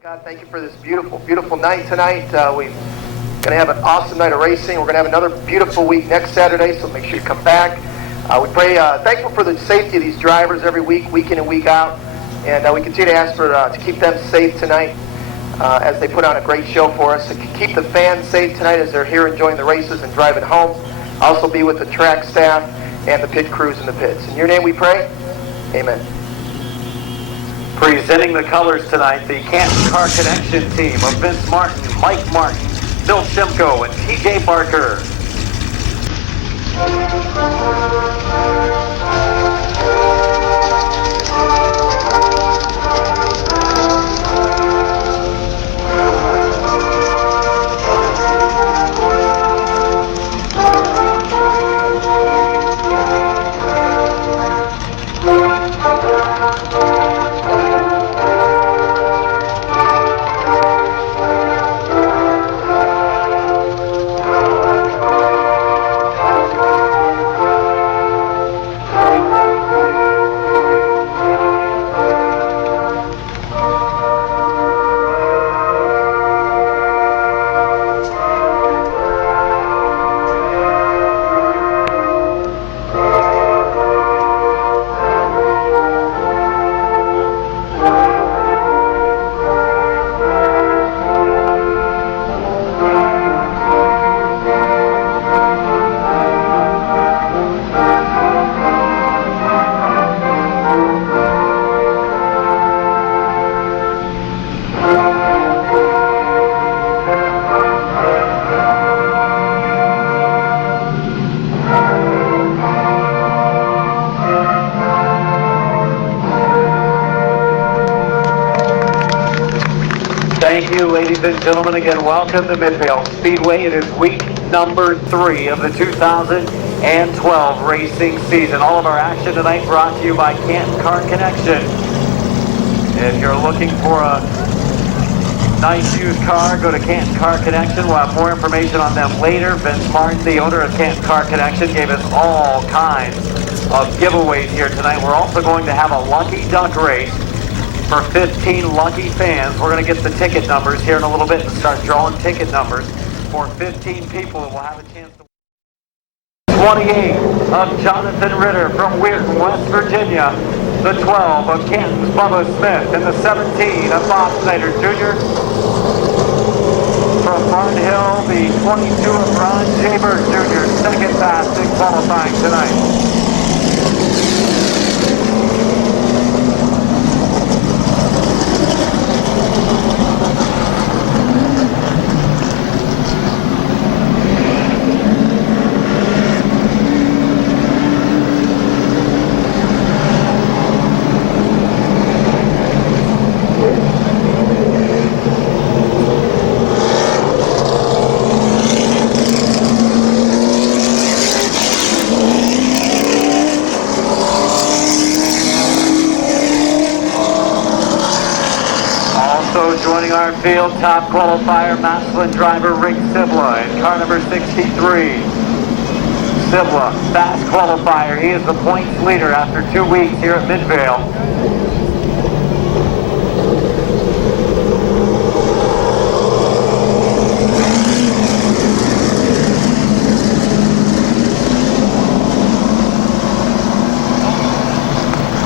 God, thank you for this beautiful, beautiful night tonight. We're going to have an awesome night of racing. We're going to have another beautiful week next Saturday, so make sure you come back. We pray, thankful for the safety of these drivers every week, week in and week out. And we continue to ask for to keep them safe tonight as they put on a great show for us. And keep the fans safe tonight as they're here enjoying the races and driving home. Also be with the track staff and the pit crews in the pits. In your name we pray. Amen. Presenting the colors tonight, the Canton Car Connection team of Vince Martin, Mike Martin, Bill Shimko, and TJ Barker. Thank you, ladies and gentlemen. Again, welcome to Midvale Speedway. It is week number 3 of the 2012 racing season. All of our action tonight brought to you by Canton Car Connection. If you're looking for a nice used car, go to Canton Car Connection. We'll have more information on them later. Vince Martin, the owner of Canton Car Connection, gave us all kinds of giveaways here tonight. We're also going to have a lucky duck race for 15 lucky fans. We're going to get the ticket numbers here in a little bit and start drawing ticket numbers for 15 people that will have a chance to 28 of Jonathan Ritter from Weirton, West Virginia. The 12 of Canton's Bubba Smith. And the 17 of Bob Snyder Jr. From Barnhill, the 22 of Ron Jaber Jr. Second fast in qualifying tonight. Joining our field, top qualifier, Maslin driver Rick Sibla in car number 63. Sibla, fast qualifier. He is the points leader after 2 weeks here at Midvale.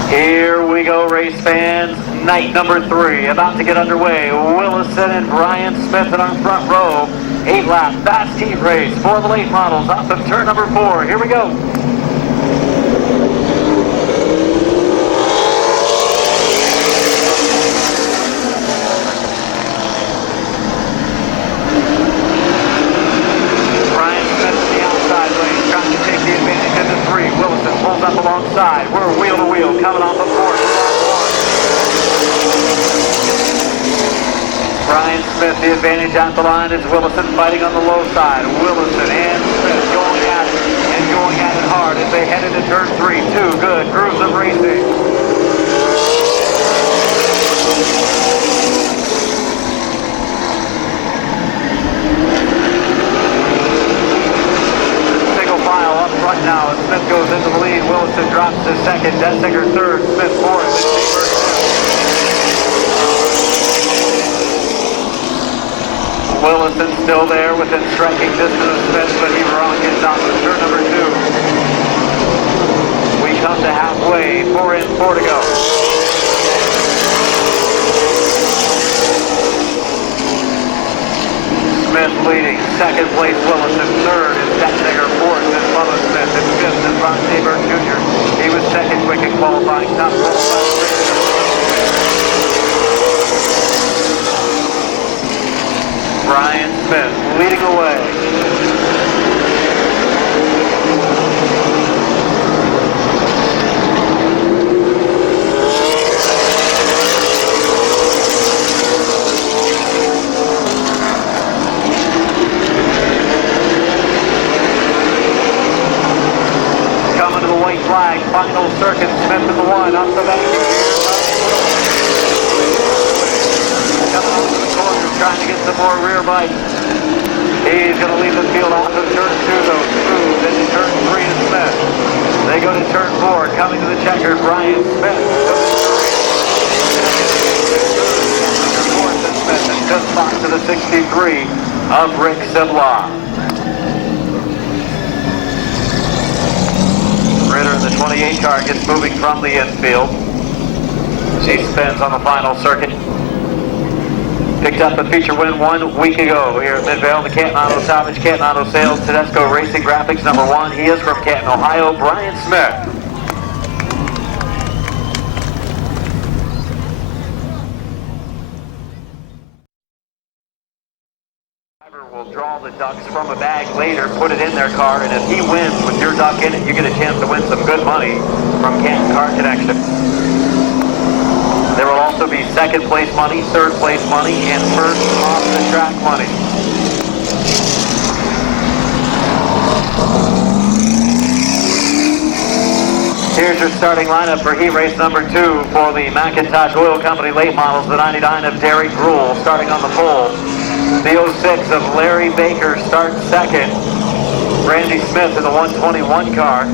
Here we go, race fans. Night number 3 about to get underway. Willison and Brian Smith in our front row. 8-lap fast heat race for the late models off of turn number 4. Here we go. Brian Smith in the outside lane trying to take the advantage into 3. Willison pulls up alongside. We're wheel to wheel coming off of 4. Brian Smith, the advantage at the line is Willison fighting on the low side. Willison and Smith going at it and going at it hard as they head into turn 3. 2 good grooves of racing. Single file up front now as Smith goes into the lead. Willison drops to second, Dessinger third, Smith fourth, and Jaber Willison still there within striking distance of Smith, but he rockets off of turn number 2. We come to halfway, 4 in, 4 to go. Smith leading, second place Willison, third is Betzinger, fourth is Bubba Smith, and fifth is Ron Tabor Jr. He was second quick in qualifying, top qualifying. Brian Smith leading away. Coming to the white flag, final circuit, Smith in the 1, up the bank. Coming over the corner, trying to get some more rear bite. He's going to leave the field off of turn 2, though. Smooth into turn 3 to Smith. They go to turn 4, coming to the checker, Brian Smith. Fourth is Smith, and fifth spot to the 63 of Rick Sidlaw. Ritter in the 28 car gets moving from the infield. She spins on the final circuit. Picked up a feature win 1 week ago here at Midvale, the Canton Auto Salvage, Canton Auto Sales, Tedesco Racing Graphics number 1. He is from Canton, Ohio, Brian Smith. Driver will draw the ducks from a bag later, put it in their car, and if he wins with your duck in it, you get a chance to win some good money from Canton Car Connection. There will also be second place money, third place money, and first off the track money. Here's your starting lineup for heat race number 2 for the McIntosh Oil Company late models, the 99 of Derek Gruhl starting on the pole. The 06 of Larry Baker starts second. Randy Smith in the 121 car.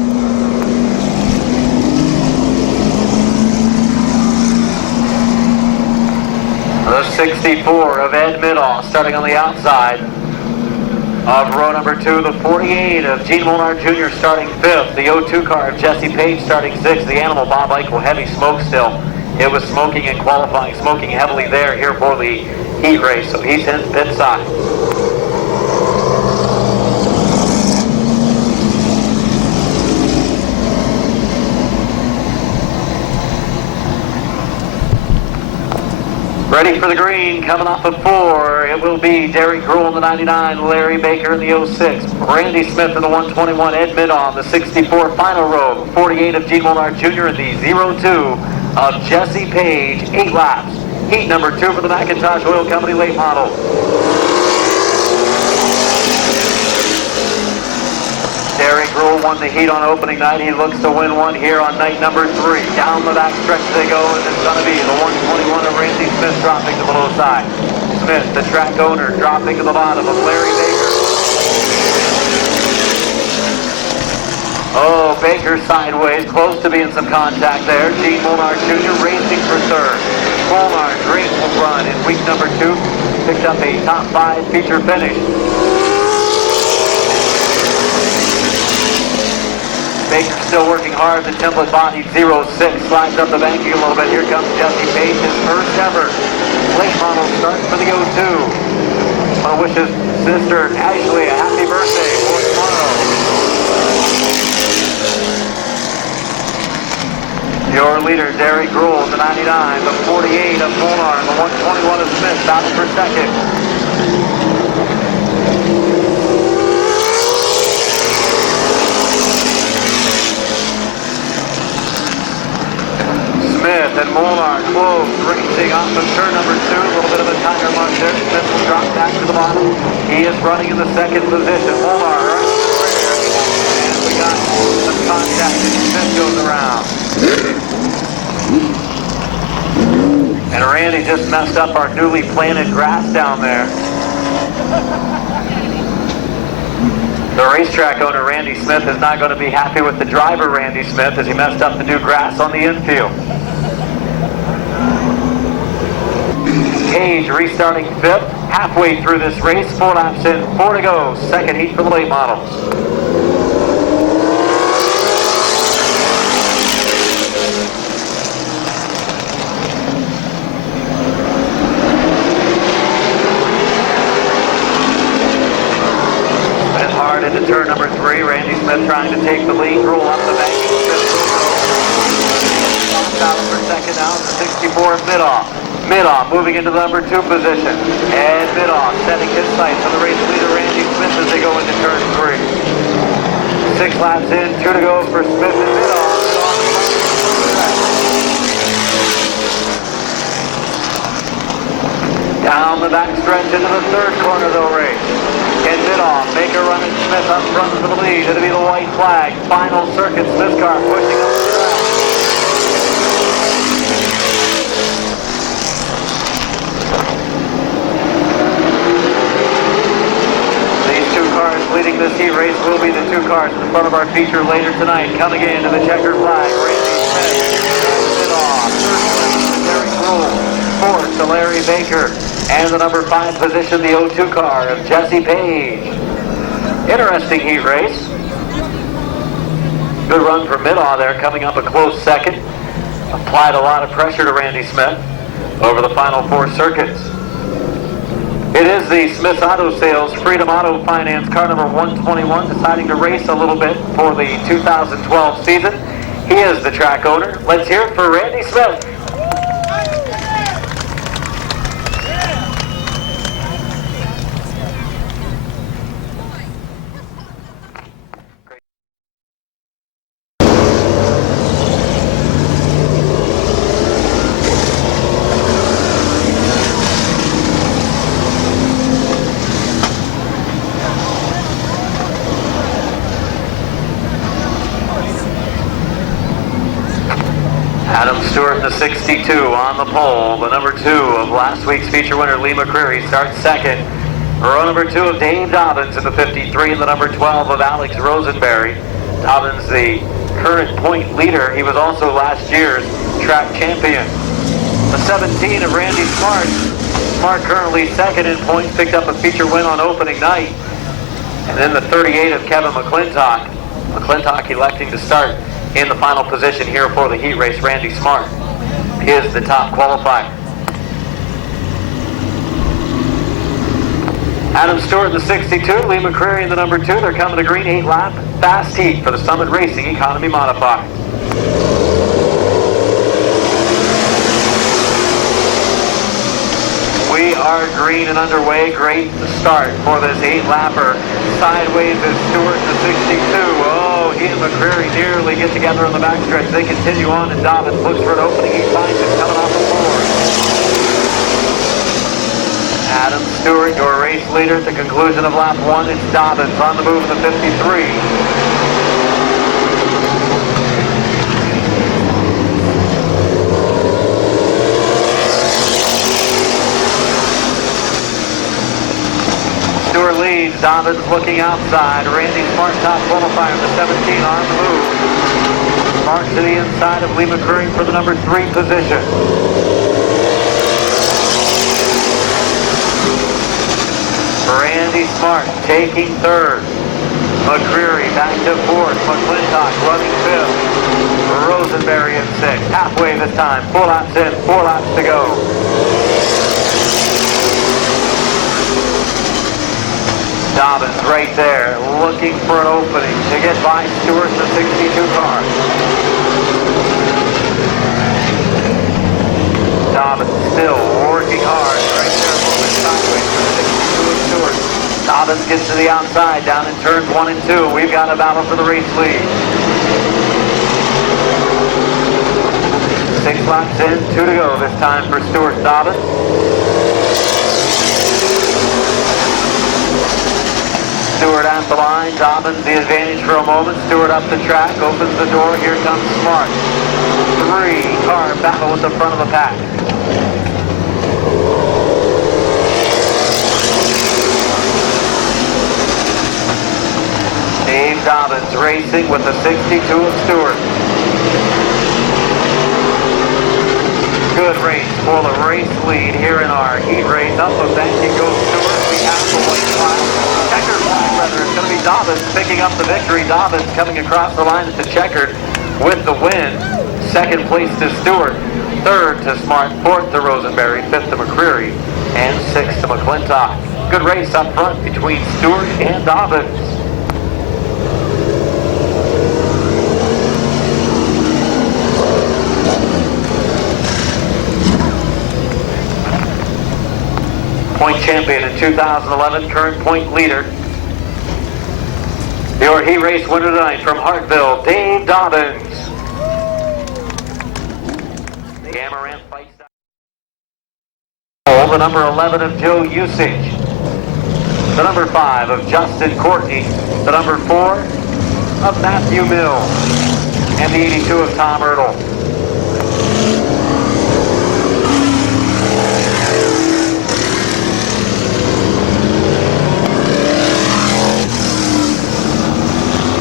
The 64 of Ed Middahl starting on the outside of row number 2. The 48 of Gene Molnar Jr. starting 5th. The 02 car of Jesse Page starting 6th. The Animal Bob Eichel, heavy smoke still. It was smoking in qualifying, smoking heavily there here for the heat race, so he's in pit side. Ready for the green, coming off of 4, it will be Derek Gruhl in the 99, Larry Baker in the 06, Randy Smith in the 121, Ed Middahl in the 64 final row, 48 of Gene Molnar Jr. in the 02 of Jesse Page, 8 laps. Heat number 2 for the McIntosh Oil Company late model. Derek Gruhl won the heat on opening night. He looks to win one here on night number 3. Down the back stretch they go, and it's going to be the 121 of Randy Smith dropping to the low side. Smith, the track owner, dropping to the bottom of Larry Baker. Oh, Baker sideways, close to being some contact there. Gene Molnar Jr. racing for third. Molnar, great run in week number 2. Picked up a top 5 feature finish. Baker still working hard. The template body 06 slides up the banking a little bit. Here comes Jesse Page, his first ever late model start for the 02. I want to wish his sister Ashley a happy birthday for tomorrow. Your leader, Derek Gruhl, the 99, the 48 of Molnar, the 121 of Smith, battle for second. Smith and Molnar close, racing off of turn number 2. A little bit of a tire mark there. Smith will drop back to the bottom. He is running in the second position. Molnar right in the rear. And we got some contact as Smith goes around. And Randy just messed up our newly planted grass down there. The racetrack owner, Randy Smith, is not going to be happy with the driver, Randy Smith, as he messed up the new grass on the infield. Page restarting 5th. halfway through this race. 4 laps in, 4 to go. Second heat for the late models. And hard into turn number 3. Randy Smith trying to take the lead. Roll up the bank. Out for second now, the 64 Mid-Off. Mid-Off moving into the number 2 position. And Mid-Off setting his sights on the race leader Randy Smith as they go into turn 3. 6 laps in, 2 to go for Smith and Mid-Off. Down the back stretch into the third corner of the race. Can Mid-Off make a run at Smith up front for the lead? It'll be the white flag. Final circuit, Smith's car pushing up the track. Leading this heat race will be the 2 cars in the front of our feature later tonight. Coming into the checkered flag, Randy Smith, Mid-Off, Derek Rule, 4th to Larry Baker, and the number 5 position, the 02 car of Jesse Page. Interesting heat race. Good run for Mid-Off there, coming up a close second. Applied a lot of pressure to Randy Smith over the final 4 circuits. It is the Smith's Auto Sales Freedom Auto Finance car number 121 deciding to race a little bit for the 2012 season. He is the track owner. Let's hear it for Randy Smith. Adam Stewart, the 62, on the pole. The number 2 of last week's feature winner, Lee McCreary, starts second. Row number 2 of Dave Dobbins in the 53, and the number 12 of Alex Rosenberry. Dobbins, the current point leader. He was also last year's track champion. The 17 of Randy Smart. Smart currently second in points, picked up a feature win on opening night. And then the 38 of Kevin McClintock. McClintock electing to start in the final position here for the heat race. Randy Smart is the top qualifier. Adam Stewart in the 62, Lee McCreary in the number 2. They're coming to green, 8-lap fast heat for the Summit Racing Economy Modified. We are green and underway. Great start for this 8-lapper. Sideways is Stewart in the 62. Oh, he and McCreary nearly get together on the backstretch. They continue on, and Dobbins looks for an opening. He finds it coming off the floor. Adam Stewart, your race leader at the conclusion of lap 1. It's Dobbins on the move in the 53. Leads. Dobbins looking outside. Randy Smart top qualifier, the 17 on the move. Smart to the inside of Lee McCreary for the number 3 position. Randy Smart taking 3rd. McCreary back to 4th. McClintock running 5th. Rosenberry in 6th. Halfway this time. 4 laps in, 4 laps to go. Dobbins right there, looking for an opening to get by Stewart in the 62 car. Dobbins still working hard right there, moving sideways for the 62 of Stewart. Dobbins gets to the outside, down in turns 1 and 2. We've got a battle for the race lead. 6 laps in, 2 to go this time for Stewart Dobbins. Stewart at the line, Dobbins the advantage for a moment. Stewart up the track, opens the door, here comes Smart. 3-car battle at the front of the pack. Dave Dobbins racing with the 62 of Stewart. Good race for hold a race lead here in our heat race. Up a bank it goes Stewart. We have the white flag. Checkered flag, rather. It's going to be Dobbins picking up the victory. Dobbins coming across the line to Checkered with the win. Second place to Stewart. Third to Smart. Fourth to Rosenberry. Fifth to McCreary. And sixth to McClintock. Good race up front between Stewart and Dobbins. Point champion in 2011, current point leader. Your heat race winner tonight from Hartville, Dave Dobbins. The Amaranth fights the number 11 of Joe Usage, the number 5 of Justin Courtney, the number 4 of Matthew Mills, and the 82 of Tom Ertl.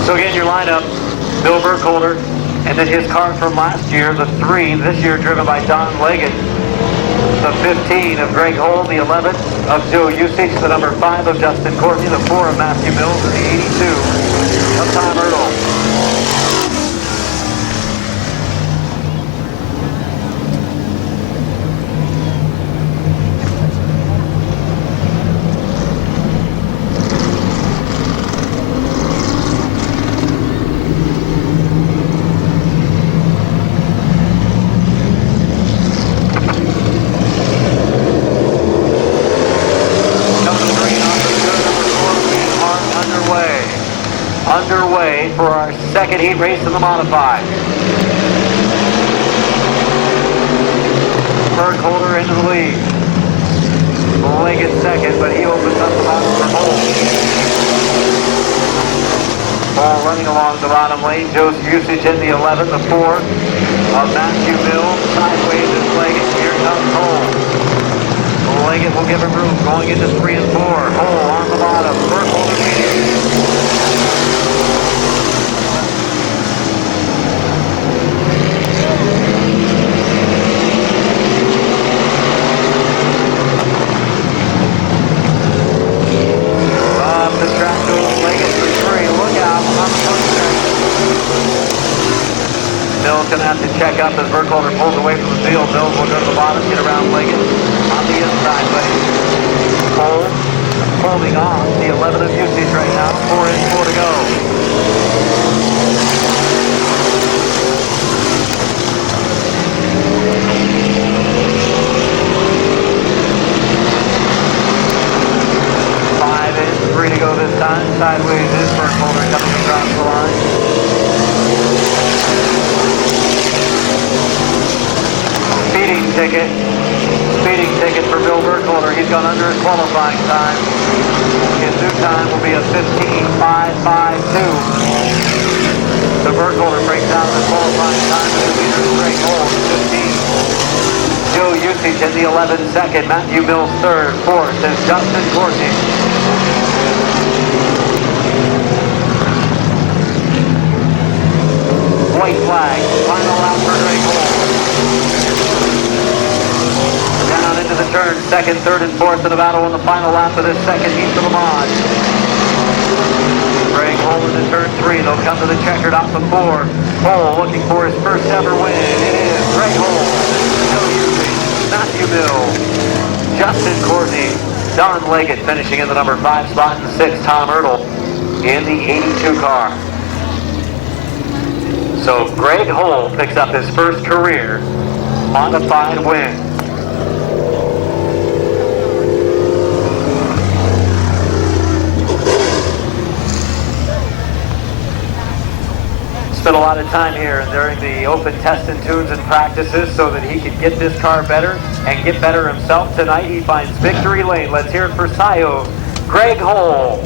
So again, your lineup, Bill Burkholder, and then his car from last year, the 3, this year driven by Don Leggett. The 15 of Greg Hull, the 11 of Joe Usage, the number 5 of Justin Courtney, the 4 of Matthew Mills, and the 82 of Tom Ertl. Underway for our second heat race in the modified. Burkholder into the lead. Leggett second, but he opens up the bottom for Hull. Hull running along the bottom lane. Joe's Usage in the 11, the 4 of Matthew Mills. Sideways is Leggett. Here comes Hull. Leggett will give him room going into 3 and 4. Hull on the bottom. Burkholder leading. Mills going to have to check up as Burkholder pulls away from the field. Mills will go to the bottom, get around Leggett on the inside, but Hull holding on. The 11 of Usage right now. 4 in, 4 to go. Three to go this time. Sideways is Burkholder coming across the line. Speeding ticket for Bill Burkholder. He's gone under his qualifying time. His new time will be a 15.552. So Burkholder breaks down the qualifying time and his leader is Greg Hull, 15. Joe Usage in the 11 second. Matthew Mills third. Fourth is Justin Courtney. White flag. Final lap for Greg Hull. Down into the turn, second, third, and fourth in the battle in the final lap of this second heat for the mod. Greg Hull into turn 3. They'll come to the checkered off of 4. Hull looking for his first ever win. It is Greg Hull, Joe Usage, Matthew Mills, Justin Courtney, Don Leggett finishing in the number 5 spot, and 6, Tom Ertl in the 82 car. So Greg Hull picks up his first career modified win. Spent a lot of time here during the open test and tunes and practices so that he could get this car better and get better himself. Tonight he finds victory lane. Let's hear it for Sayo, Greg Hull.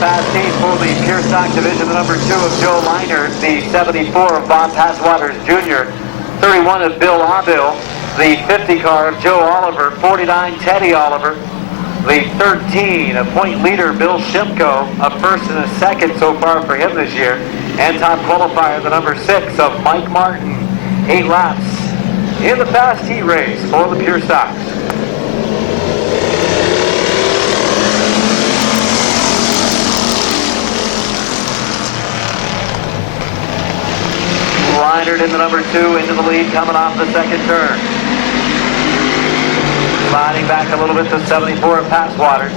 fast heat for the pure stock division, the number 2 of Joe Liner, the 74 of Bob Passwaters Jr., 31 of Bill Aubill, the 50 car of Joe Oliver, 49 Teddy Oliver, the 13 of point leader Bill Shimko, a first and a second so far for him this year, and top qualifier, the number 6 of Mike Martin, 8 laps in the fast heat race for the pure stocks. Linered in the number 2 into the lead coming off the second turn. Sliding back a little bit to 74 of Passwater.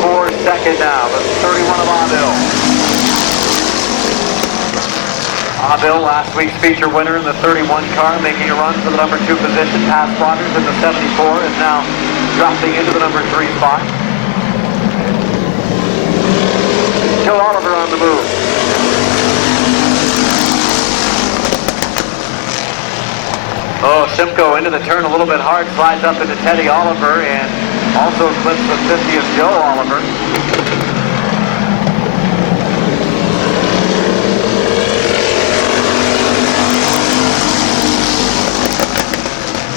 For second now, the 31 of Aubill. Aubill, last week's feature winner in the 31 car, making a run for the number 2 position. Passwater's in the 74 is now dropping into the number 3 spot. Joe Oliver on the move. Oh, Shimko into the turn a little bit hard, slides up into Teddy Oliver, and also clips the 50 of Joe Oliver.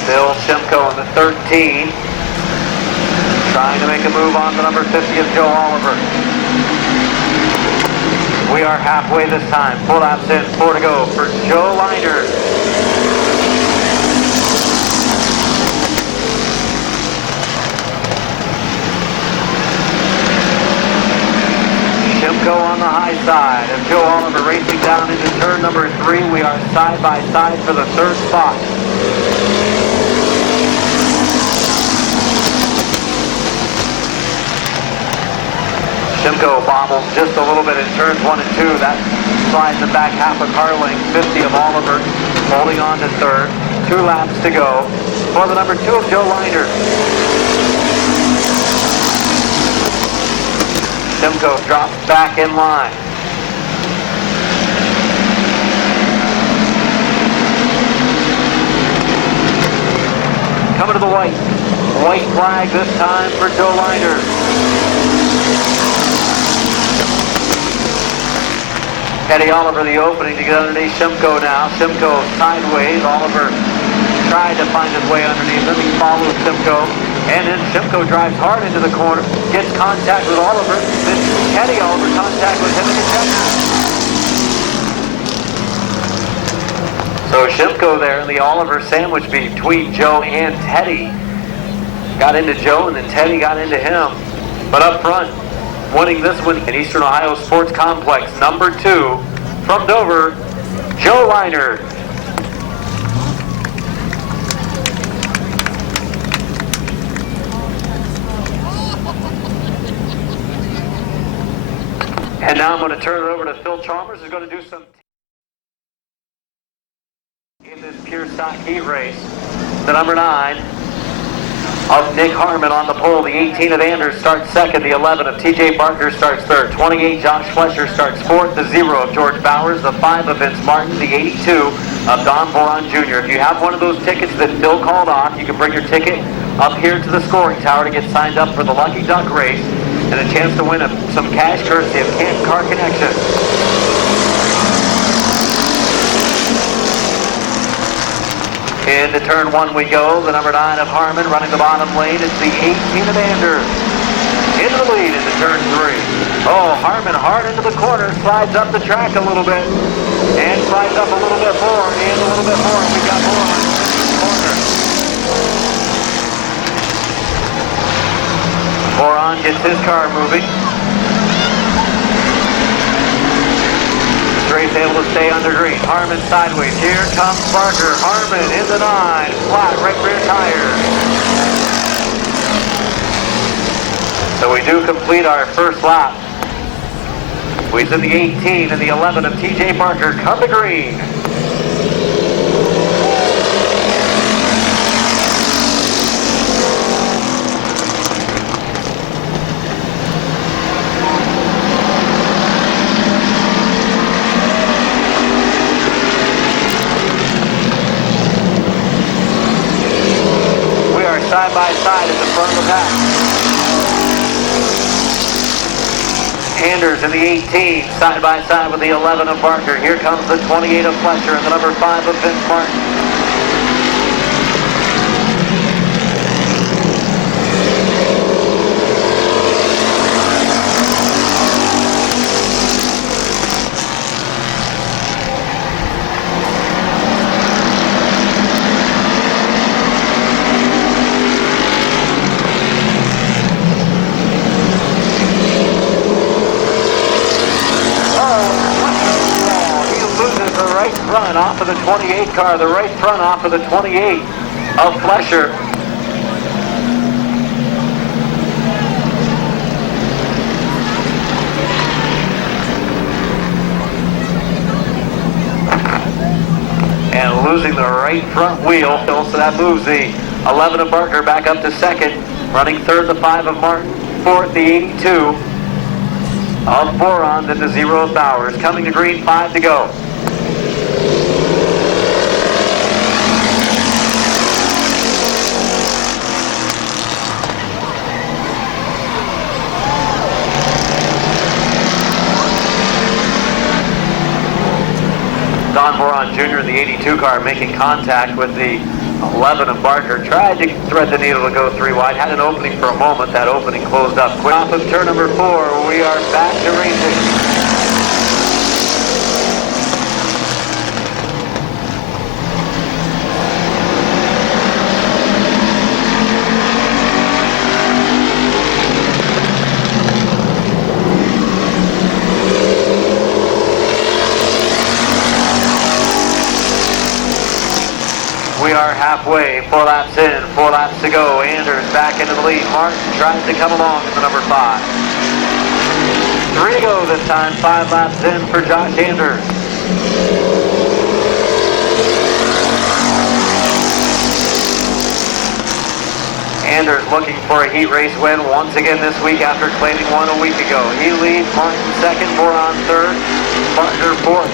Bill Shimko in the 13, trying to make a move on the number 50 of Joe Oliver. We are halfway this time, 4 laps in, 4 to go for Joe Liner. Shimko on the high side of Joe Oliver racing down into turn number 3. We are side by side for the 3rd spot. Shimko bobbles just a little bit in turns 1 and 2. That slides the back half of car length. 50 of Oliver holding on to 3rd. 2 laps to go for the number 2 of Joe Liner. Shimko drops back in line. Coming to the white. White flag this time for Joe Liner. Teddy Oliver the opening to get underneath Shimko now. Shimko sideways. Oliver tried to find his way underneath him. He follows Shimko. And then Shimko drives hard into the corner, gets contact with Oliver, then Teddy Oliver contact with him in the checker. So Shimko there in the Oliver sandwich between Joe and Teddy. Got into Joe and then Teddy got into him. But up front, winning this one in Eastern Ohio Sports Complex, number 2 from Dover, Joe Liner. And now I'm going to turn it over to Phil Chalmers, who's going to do some in this pure stock heat race. The number 9 of Nick Harmon on the pole. The 18 of Anders starts second. The 11 of TJ Barker starts third. 28 Josh Flesher starts fourth. The 0 of George Bowers. The 5 of Vince Martin. The 82 of Don Boron Jr. If you have one of those tickets that Phil called off, you can bring your ticket up here to the scoring tower to get signed up for the Lucky Duck race and a chance to win some cash courtesy of Camp Car Connection. Into turn 1 we go. The number 9 of Harmon running the bottom lane. It's the 18 of Anders. Into the lead into turn 3. Oh, Harmon hard into the corner. Slides up the track a little bit. And slides up a little bit more. And a little bit more. We got more on the corner. Boron gets his car moving. Race able to stay under green. Harmon sideways. Here comes Barker. Harmon in the 9. Flat right rear tire. So we do complete our first lap. We've in the 18 and the 11 of TJ Barker come to green. Side by side at the front of the pack. Anders in the 18, side by side with the 11 of Barker. Here comes the 28 of Fletcher and the number 5 of Vince Martin. Front off of the 28 car, the right front off of the 28 of Fletcher. And losing the right front wheel, so that moves the 11 of Barker back up to second, running third the 5 of Martin, fourth the 82 of Boron, then the 0 of Bowers. Coming to green, 5 to go. Don Boron Jr. in the 82 car making contact with the 11 of Barker. Tried to thread the needle to go 3 wide. Had an opening for a moment. That opening closed up quick. Off of turn number 4, we are back to racing. We are halfway, 4 laps in, 4 laps to go. Anders back into the lead. Martin tries to come along in the number 5. 3 to go this time, 5 laps in for Josh Anders. Anders looking for a heat race win once again this week after claiming one a week ago. He leads, Martin second, Boron third, Barker fourth.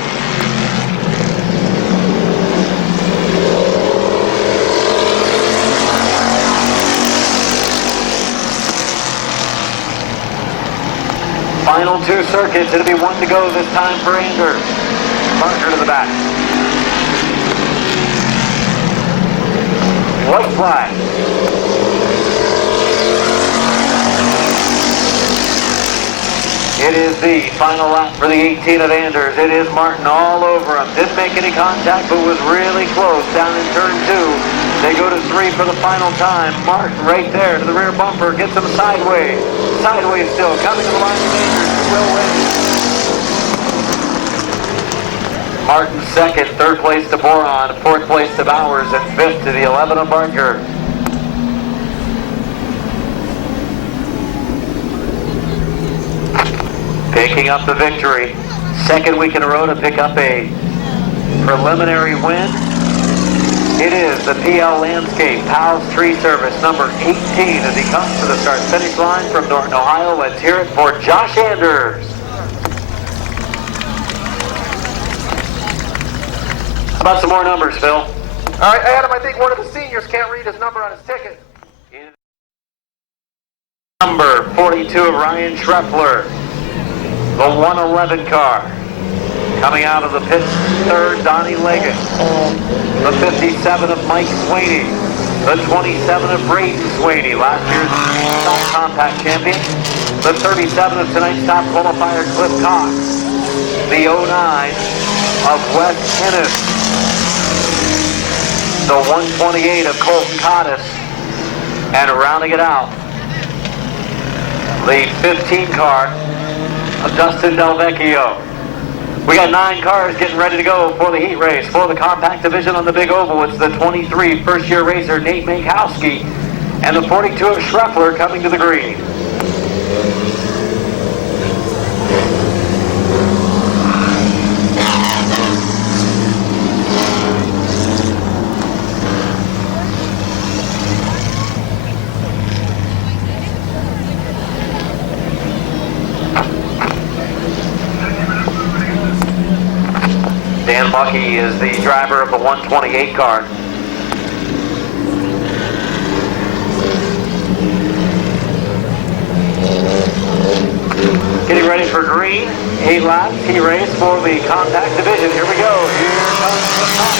Final 2 circuits, it'll be 1 to go this time for Anders. Barker to the back. White flag. It is the final lap for the 18 of Anders. It is Martin all over him. Didn't make any contact, but was really close down in turn 2. They go to 3 for the final time. Martin right there to the rear bumper, gets him sideways. Sideways still, coming to the line of Anders, will win. Martin second, third place to Boron, fourth place to Bowers, and fifth to the 11 of Barker. Picking up the victory. Second week in a row to pick up a preliminary win. It is the PL Landscape Powell's Tree Service number 18 as he comes to the start-finish line from Norton, Ohio. Let's hear it for Josh Anders. How about some more numbers, Phil? All right, Adam, I think one of the seniors can't read his number on his ticket. Number 42 of Ryan Schreffler, the 111 car. Coming out of the pit, third, Donnie Leggett. The 57 of Mike Sweeney. The 27 of Braden Sweeney, last year's top compact champion. The 37 of tonight's top qualifier, Cliff Cox. The 09 of Wes Ennis. The 128 of Colton Cottis. And rounding it out, the 15 car of Dustin Delvecchio. We got 9 cars getting ready to go for the heat race. For the compact division on the big oval, it's the 23 first-year racer Nate Mankowski and the 42 of Schreffler coming to the green. Dan Bucky is the driver of the 128 car. Getting ready for for green. 8 laps, heat race for the compact division. Here we go. Here comes Cliff Cox.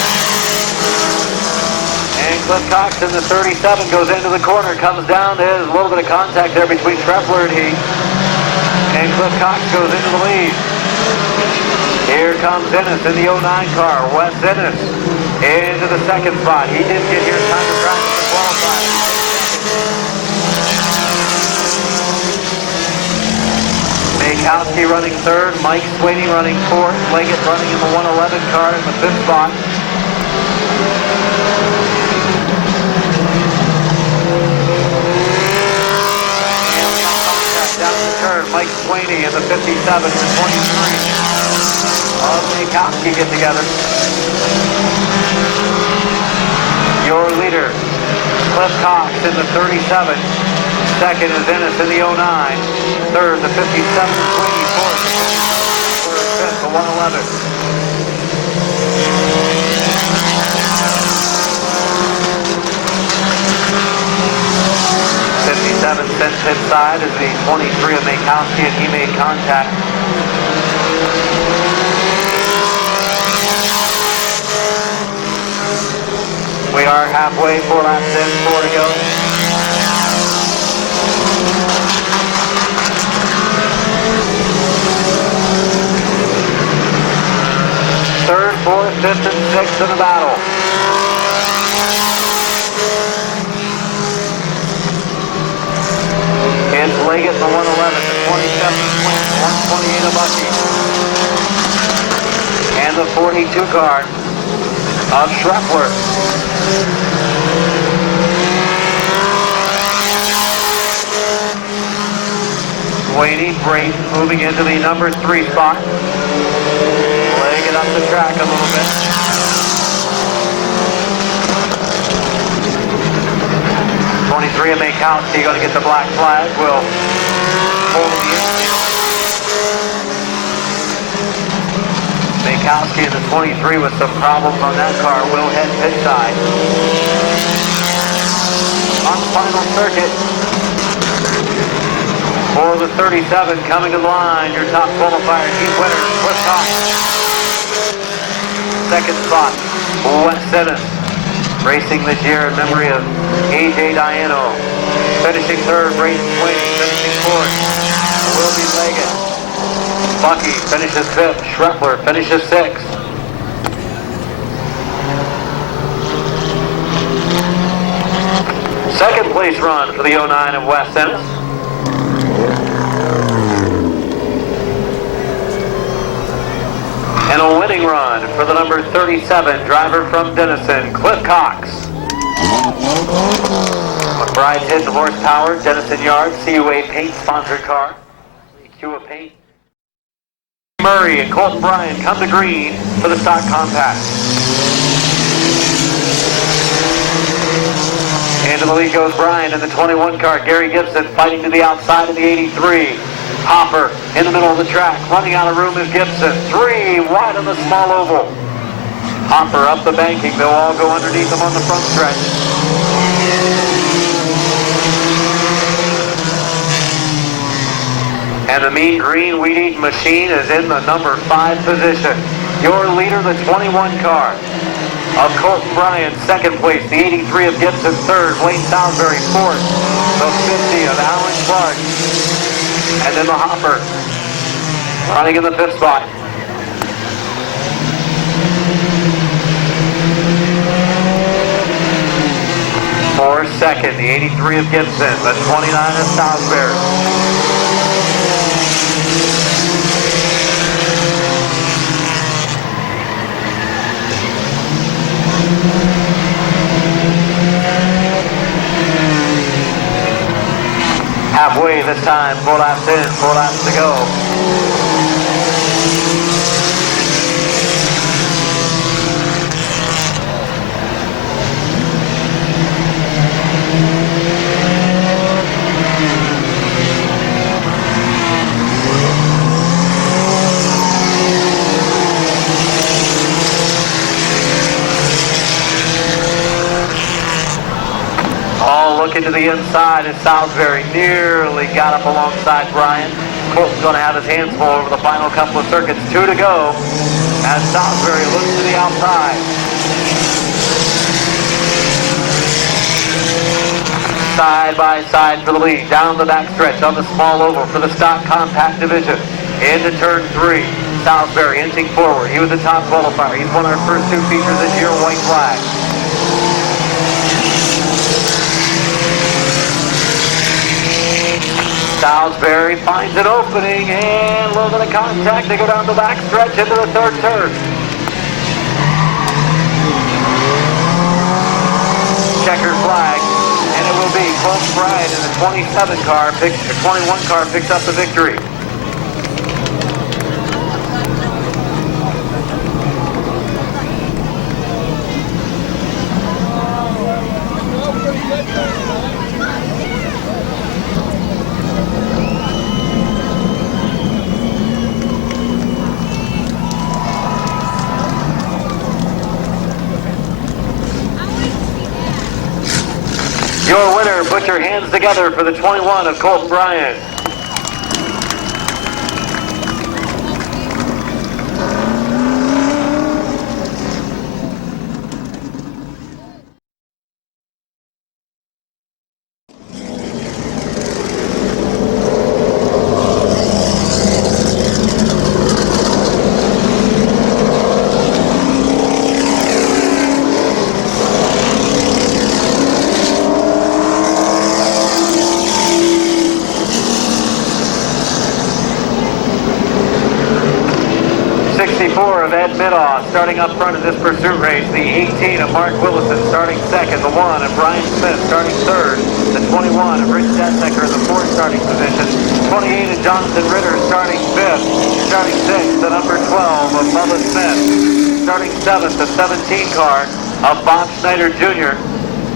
And Cliff Cox in the 37 goes into the corner, comes down. There's a little bit of contact there between Treffler and he. And Cliff Cox goes into the lead. Here comes Ennis in the 09 car. Wes Ennis into the second spot. He didn't get here in time to practice the qualifying. Makowski running third, Mike Sweeney running fourth, Leggett running in the 111 car in the fifth spot. And contact down the turn, Mike Sweeney in the 57 to 23 of Makowski get together. Your leader, Cliff Cox in the 37. Second is Ennis in the 09. Third, the 57, Sweeney. Fourth, fifth, the 111. Sent inside is the 23 of Makowski, and he made contact. We are halfway, 4 laps in, 4 to go. Third, fourth, fifth, and sixth in the battle. It's Leggett in the 111, the 27 Swing, 128 of Bucky. And the 42 car of Schreffler. Sweeney, Brayton moving into the number 3 spot. Leggett up the track a little bit. Of Makowski going to get the black flag. Will hold the infield. Makowski in the 23 with some problems on that car. Will head pit side. On the final circuit for the 37 coming to the line. Your top qualifier heat winner, Cliff Cox. Second spot, Wes Ennis. Racing this year in memory of A.J. Diano. Finishing third, Brayton Sweeney. Finishing fourth, will be Leggett. Bucky finishes fifth. Schreffler finishes sixth. Second place run for the 09 of Wes Ennis. And a winning run for the number 37 driver from Denison, Cliff Cox. McBride's hitting the horsepower, Denison Yard, CUA Paint sponsored car. CUA Paint. Murray and Colton Bryan come to green for the stock compact. Into the lead goes Bryan in the 21 car. Gary Gibson fighting to the outside of the 83. Hopper in the middle of the track. Running out of room is Gibson. 3 wide on the small oval. Hopper up the banking. They'll all go underneath him on the front stretch. And the mean green weed-eating machine is in the number 5 position. Your leader, the 21 car of Colton Bryan, second place. The 83 of Gibson, third. Wayne Salisbury, fourth. The 50 of Alan Clark. And then the Hopper running in the fifth spot. For second, the 83 of Gibson, the 29 of Salisbury. Halfway this time, 4 laps in, 4 laps to go. Looking to the inside as Salisbury nearly got up alongside Bryan. Colton's going to have his hands full over the final couple of circuits. 2 to go as Salisbury looks to the outside. Side by side for the lead. Down the back stretch on the small oval for the stock compact division. Into turn 3. Salisbury inching forward. He was the top qualifier. He's won our first 2 features this year, white flag. Salisbury finds an opening and a little bit of contact. They go down the back stretch into the third turn. Checkered flag, and it will be Colton Bryant in the 27 car, the 21 car picks up the victory. Your winner, put your hands together for the 21 of Colton Bryant. Of Ed Middaugh starting up front in this pursuit race. The 18 of Mark Willison starting second. The 1 of Brian Smith starting third. The 21 of Rich Detzecker in the 4th starting position. 28 of Jonathan Ritter starting 5th. Starting 6th, the number 12 of Bubba Smith. Starting 7th, the 17 car of Bob Schneider Jr.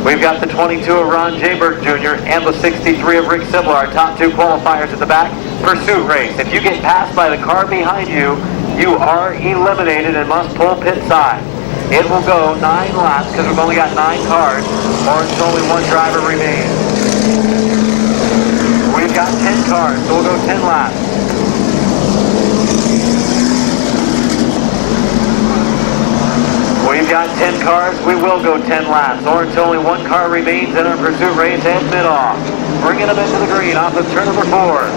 We've got the 22 of Ron Jayberg Jr. and the 63 of Rick Sibler, our top 2 qualifiers at the back. Pursuit race. If you get passed by the car behind you, you are eliminated and must pull pit side. It will go 9 laps because we've only got 9 cars, or until only 1 driver remains. We've got 10 cars, so we'll go 10 laps. We've got 10 cars, we will go 10 laps, or until only 1 car remains in our pursuit race. Ed Middaugh, bringing them into the green off of turn number 4.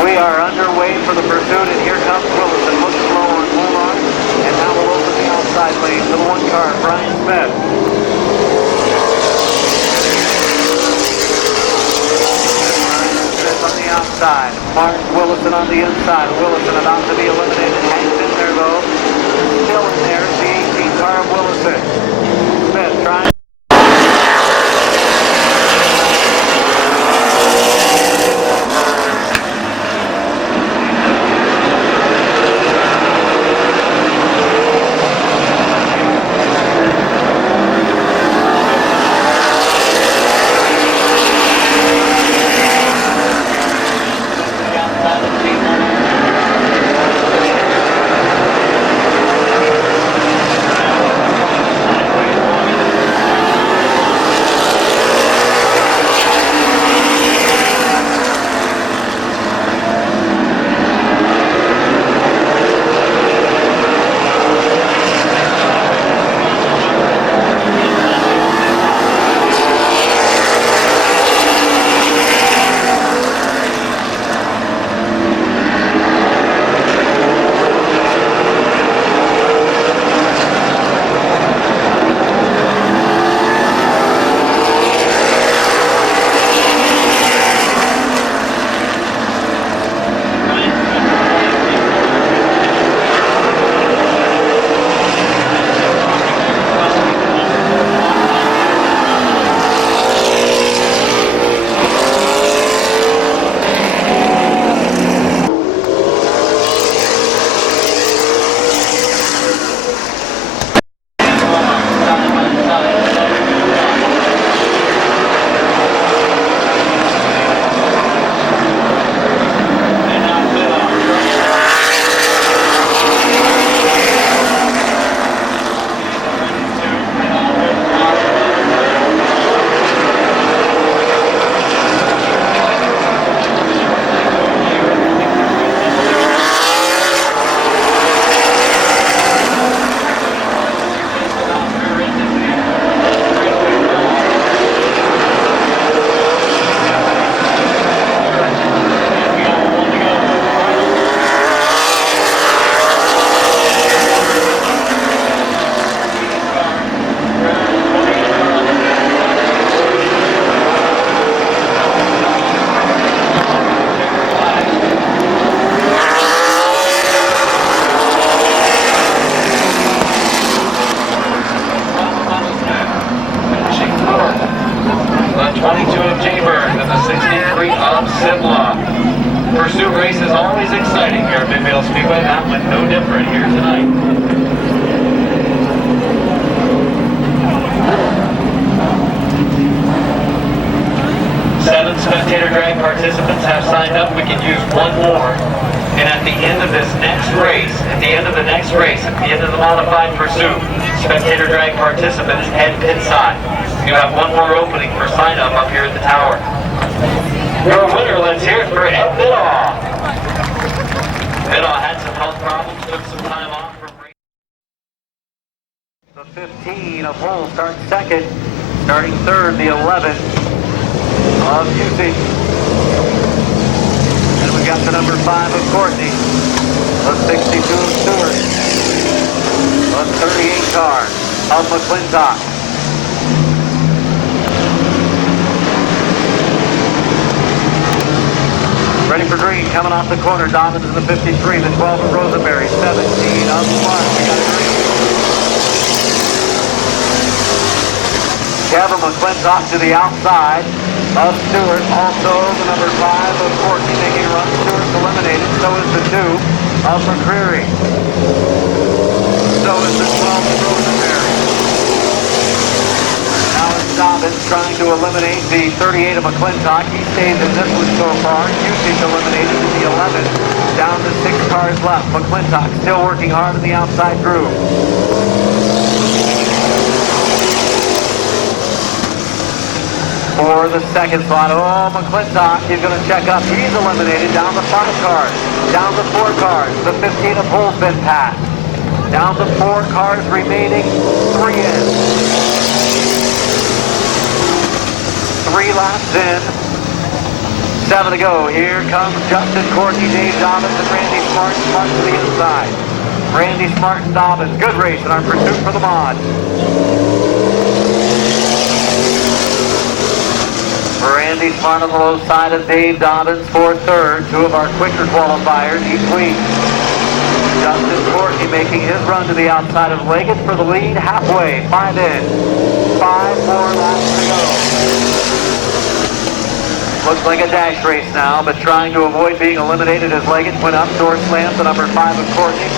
We are underway for the pursuit, and here comes Willison. Looks slow on Molar, and now we'll open the outside lane to the 1 car, Brian Smith. Smith on the outside, Mark Willison on the inside. Willison about to be eliminated, hangs in there though. Still in there is the 18 car of Willison. Smith trying. the 22 of Jayburn and the 63 of Simla. Pursuit race is always exciting here at Midvale Speedway. That one no different here tonight. 7 spectator drag participants have signed up. We can use one more. And at the end of this next race, at the end of the modified pursuit, spectator drag participants head pit side. You have one more opening for sign up here at the tower. Your winner, let's hear it for Ed Middaugh. Middaugh had some health problems, took some time off from racing. The 15 of Hull starts second, starting third, the 11 of Busey. And we got the number 5 of Courtney, the 62 of Stewart, the 38 car of McClintock. Ready for green, coming off the corner. Dobbins in the 53, the 12 of Rosenberry, 17 of Smart. We got green. Kevin McClintock to the outside of Stewart. Also the number 5 of Courtney making a run. Stewart's eliminated. So is the 2 of McCreary. So is the 12 of Rosenberry. Now it's Dobbins trying to eliminate the 38 of McClintock. He stays in this one so far. Busey's eliminated in the 11. Down to 6 cars left. McClintock still working hard in the outside groove. For the second slot, oh, McClintock, he's going to check up. He's eliminated down to 5 cars. Down to 4 cars. The 15 of Hull's been passed. Down to 4 cars remaining. 3 in. 3 laps in. 7 to go. Here comes Justin Courtney, Dave Dobbins, and Randy Smart. Smart to the inside. Randy Smart and Dobbins. Good race in our pursuit for the mod. Randy Smart on the low side of Dave Dobbins for third. 2 of our quicker qualifiers each week. Justin Courtney making his run to the outside of Leggett for the lead halfway. 5 in. 5 more laps to go. Looks like a dash race now, but trying to avoid being eliminated as Leggett went up. Door slammed the number 5 of Courtney.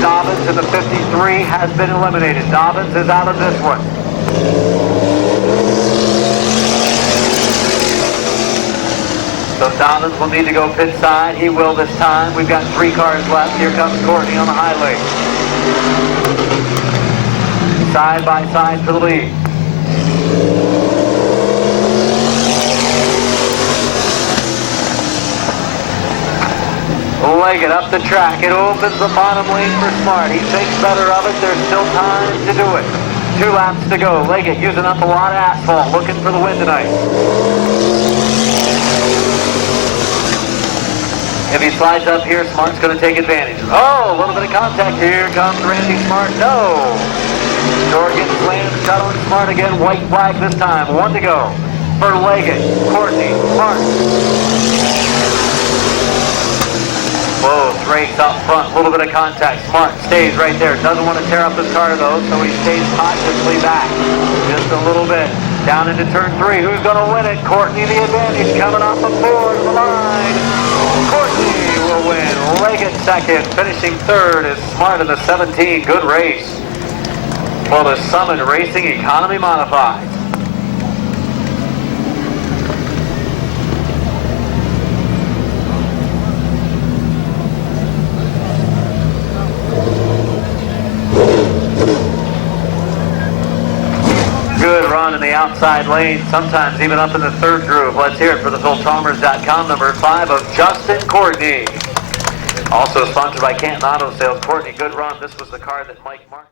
Dobbins in the 53 has been eliminated. Dobbins is out of this one. So Dobbins will need to go pit side. He will this time. We've got 3 cars left. Here comes Courtney on the highway. Side by side for the lead. Leggett up the track. It opens the bottom lane for Smart. He thinks better of it. There's still time to do it. 2 laps to go. Leggett using up a lot of asphalt. Looking for the win tonight. If he slides up here, Smart's going to take advantage. Oh, a little bit of contact. Here comes Randy Smart. No. Door gets slammed. Shot on Smart again. White flag this time. 1 to go for Leggett, Courtney, Smart. Both race up front. A little bit of contact. Smart stays right there. Doesn't want to tear up his car, though, so he stays cautiously back. Just a little bit. Down into turn 3. Who's going to win it? Courtney the advantage. Coming off the 4 to the line. Courtney will win. Leggett second. Finishing third is Smart in the 17. Good race for the Summit Racing Economy Modified. Good run in the outside lane, sometimes even up in the 3rd groove. Let's hear it for the PhilTalmers.com, number 5 of Justin Courtney. Also sponsored by Canton Auto Sales. Courtney, good run. This was the car that Mike Mark.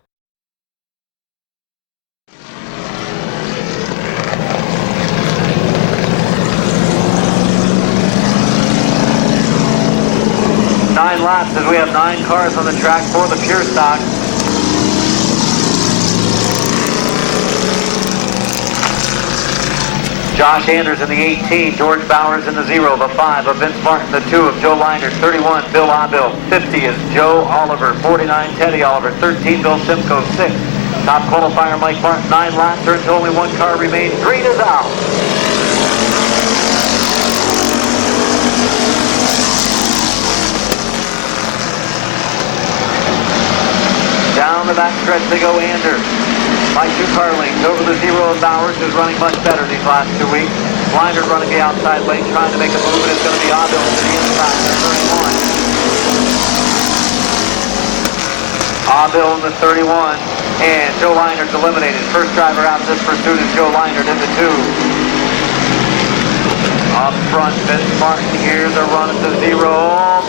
Nine laps as we have 9 cars on the track for the pure stock. Josh Anders in the 18, George Bowers in the 0, the 5 of Vince Martin, the 2 of Joe Liner, 31 Bill Abill, 50 is Joe Oliver, 49 Teddy Oliver, 13 Bill Simcoe, 6 Top qualifier Mike Martin, 9 laps. There's only one car remains. Green is out. Down the back stretch they go, Anders. By 2 car lengths over the 0 of Bowers, who's running much better these last 2 weeks. Blinder running the outside lane, trying to make a move, and it's going to be Abel to the inside, the 31. Abel in the 31, and Joe Leinert's eliminated. First driver out of this pursuit is Joe Leinert in the 2. Up front, Vince Martin, here's a run at the 0.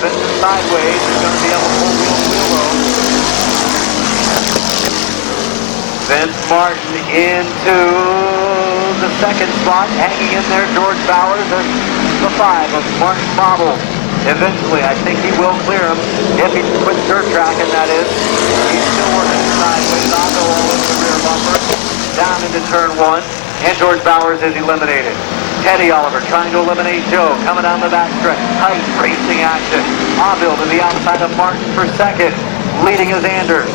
Vincent sideways, he's going to be able to pull wheel low. Vince Martin into the 2nd spot, hanging in there, George Bowers at the 5 of Martin Bobble. Eventually, I think he will clear him if he quits dirt tracking, that is. He's still working sideways. Otto all over the rear bumper. Down into turn 1, and George Bowers is eliminated. Teddy Oliver trying to eliminate Joe, coming down the back stretch. Tight racing action. Abel to the outside of Martin for 2nd, leading is Anders.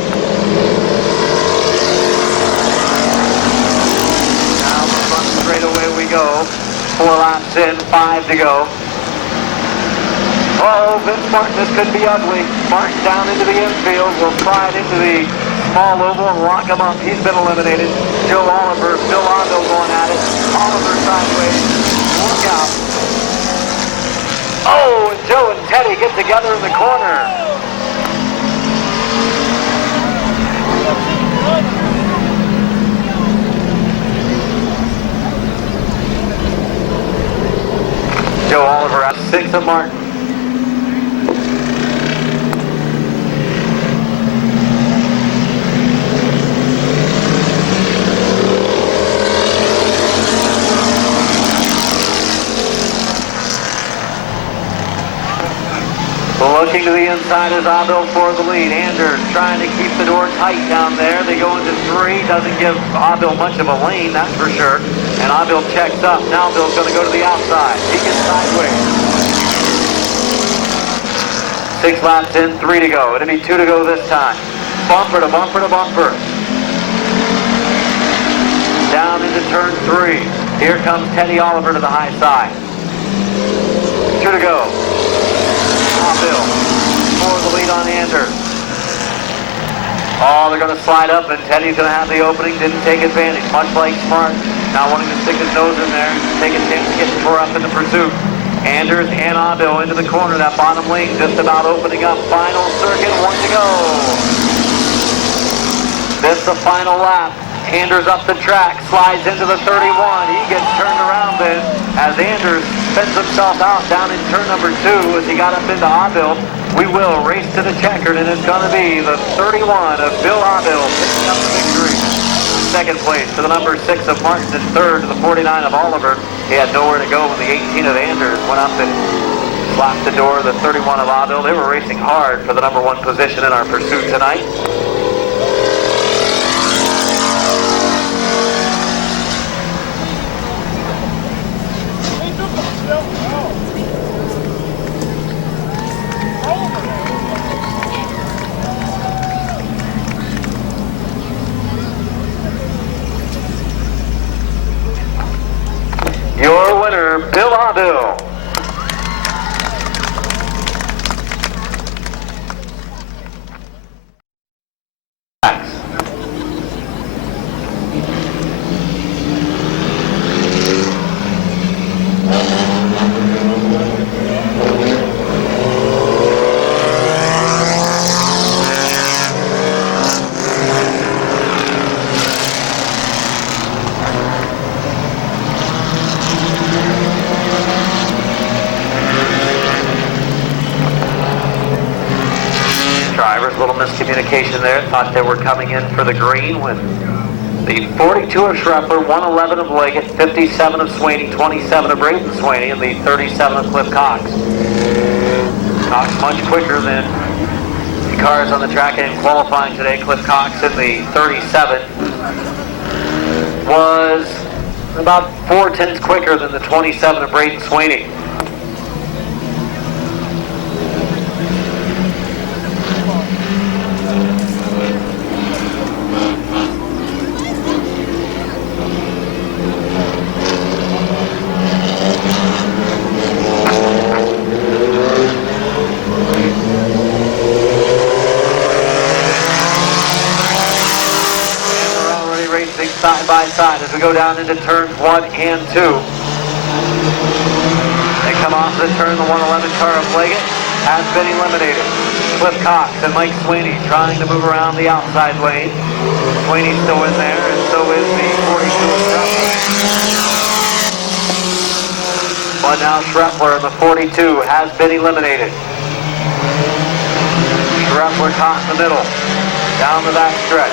Now the front straight away we go. 4 laps in, 5 to go. Oh, Vince Martin, this could be ugly. Martin down into the infield, will slide into the small oval and lock him up. He's been eliminated. Joe Oliver, Bill Otto going at it. Oliver sideways. Look out. Oh, and Joe and Teddy get together in the corner. Joe Oliver at 6 of Martin. Looking to the inside is Abel for the lead. Anders trying to keep the door tight down there. They go into 3. Doesn't give Abel much of a lane, that's for sure. And Abel checks up. Now Abel's going to go to the outside. He gets sideways. 6 laps in, 3 to go. It'll be 2 to go this time. Bumper to bumper to bumper. Down into turn 3. Here comes Teddy Oliver to the high side. 2 to go. Bill for the lead on Anders. Oh, they're going to slide up, and Teddy's going to have the opening. Didn't take advantage, much like Smart. Now wanting to stick his nose in there, take a chance to get tore up in the pursuit. Anders and Abel into the corner, that bottom lane just about opening up. Final circuit, 1 to go. This is the final lap. Anders up the track, slides into the 31. He gets turned around then as Anders spins himself out down in turn number 2 as he got up into Abel. We will race to the checkered, and it's going to be the 31 of Bill Abel picking up the victory. 2nd place to the number 6 of Martin, and 3rd to the 49 of Oliver. He had nowhere to go when the 18 of Anders went up and slapped the door of the 31 of Abel. They were racing hard for the number 1 position in our pursuit tonight. Your winner, Bill Abel. Drivers, a little miscommunication there. Thought they were coming in for the green with the 42 of Schroepfer, 111 of Leggett, 57 of Swaney, 27 of Braden Swaney, and the 37 of Cliff Cox. Cox much quicker than the cars on the track and qualifying today. Cliff Cox in the 37 was about 4/10 quicker than the 27 of Braden Swaney. by side as we go down into turns 1 and 2. They come off the turn. The 111 car of Leggett has been eliminated. Cliff Cox and Mike Sweeney trying to move around the outside lane. Sweeney's still in there, and so is the 42 of Shreffler. But now Shreffler in the 42 has been eliminated. Shreffler caught in the middle, down the back stretch.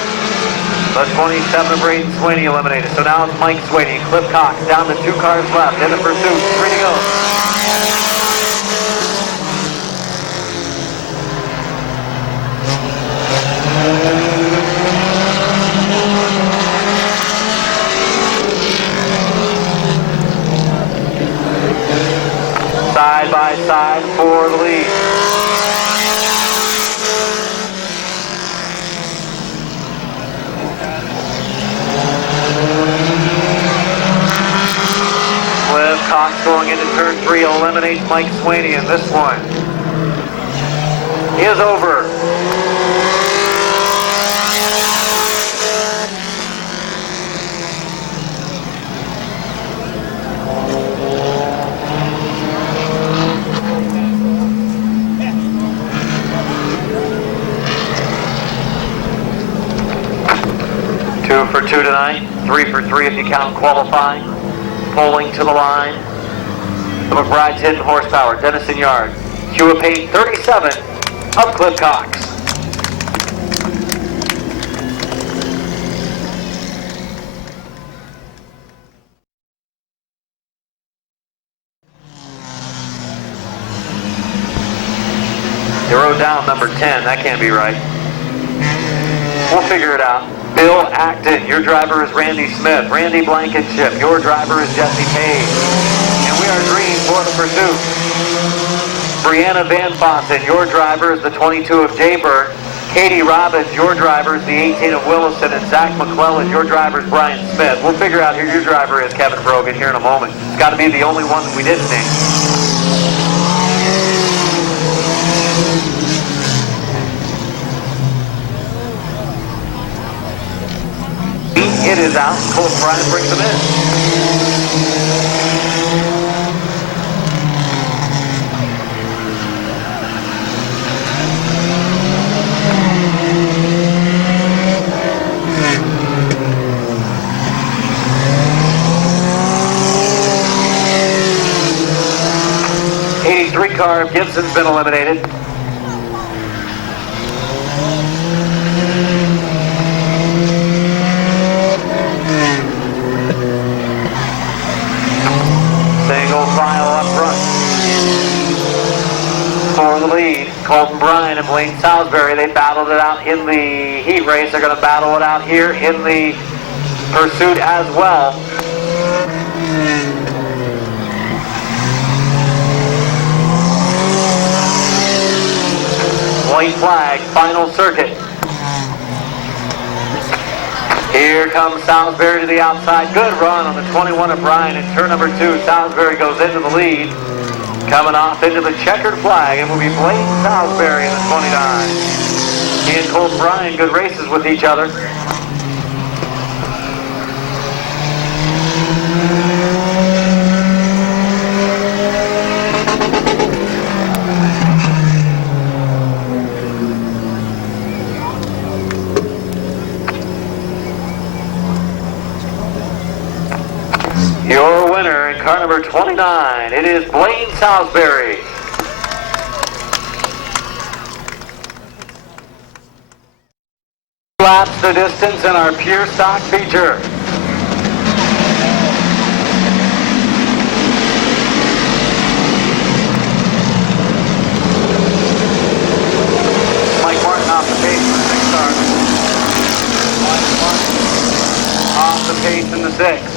The 27 of Braden Sweeney eliminated. So now it's Mike Sweeney, Cliff Cox down to 2 cars left in the pursuit. 3 to go. Side by side for the lead. Cliff Cox going into turn 3 eliminates Mike Sweeney, and this one is over. Two for 2 tonight, 3 for 3 if you count qualifying. Pulling to the line. The McBride's hidden horsepower, Denison Yard. Hewitt Payne 37 of Cliff Cox. They wrote down number 10. That can't be right. We'll figure it out. Bill Acton, your driver is Randy Smith. Randy Blankenship, your driver is Jesse Page. And we are green for the pursuit. Brianna Van Fossen, your driver is the 22 of Jayburn. Katie Robbins, your driver is the 18 of Williston. And Zach McClellan, your driver is Brian Smith. We'll figure out who your driver is, Kevin Brogan, here in a moment. It's got to be the only one that we didn't name. It is out. Colt Bryant brings them in. '83 car of Gibson's been eliminated. Single file up front. For the lead, Colton Bryan and Blaine Salisbury. They battled it out in the heat race. They're going to battle it out here in the pursuit as well. White flag, final circuit. Here comes Salisbury to the outside. Good run on the 21 of Bryan in turn number 2. Salisbury goes into the lead. Coming off into the checkered flag, and will be Blaine Salisbury in the 29. He and Colt Bryan, good races with each other. Your winner in car number 29, it is Blaine Salisbury. Laps the distance in our pure stock feature. Mike Martin off the pace in the 6 car. Mike Martin off the pace in the 6.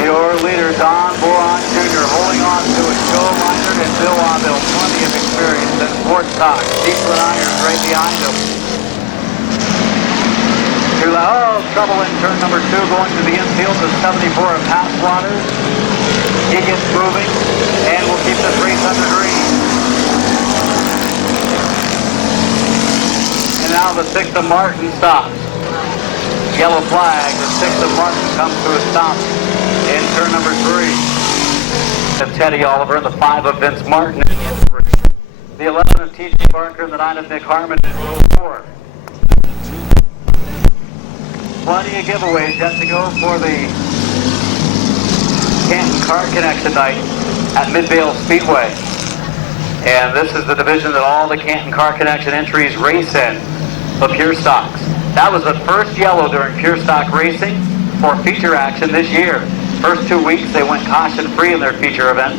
Your leader, Don Boron Jr., holding on to it. Joe Leinert and Bill Waddell, plenty of experience in sports talk. Steve Irons right behind him. Trouble in turn number 2, going to the infield to 74 of Pat Waters. He gets moving, and we'll keep this race under green. And now the 6th of Martin stops. Yellow flag, the 6th of Martin comes to a stop in turn number 3. Of Teddy Oliver and the 5 of Vince Martin. The 11 of T.J. Barker and the 9 of Nick Harmon in row 4. Plenty of giveaways yet to go for the Canton Car Connection night at Midvale Speedway. And this is the division that all the Canton Car Connection entries race in, the Pure Stocks. That was the first yellow during Pure Stock racing for feature action this year. First 2 weeks they went caution-free in their feature event.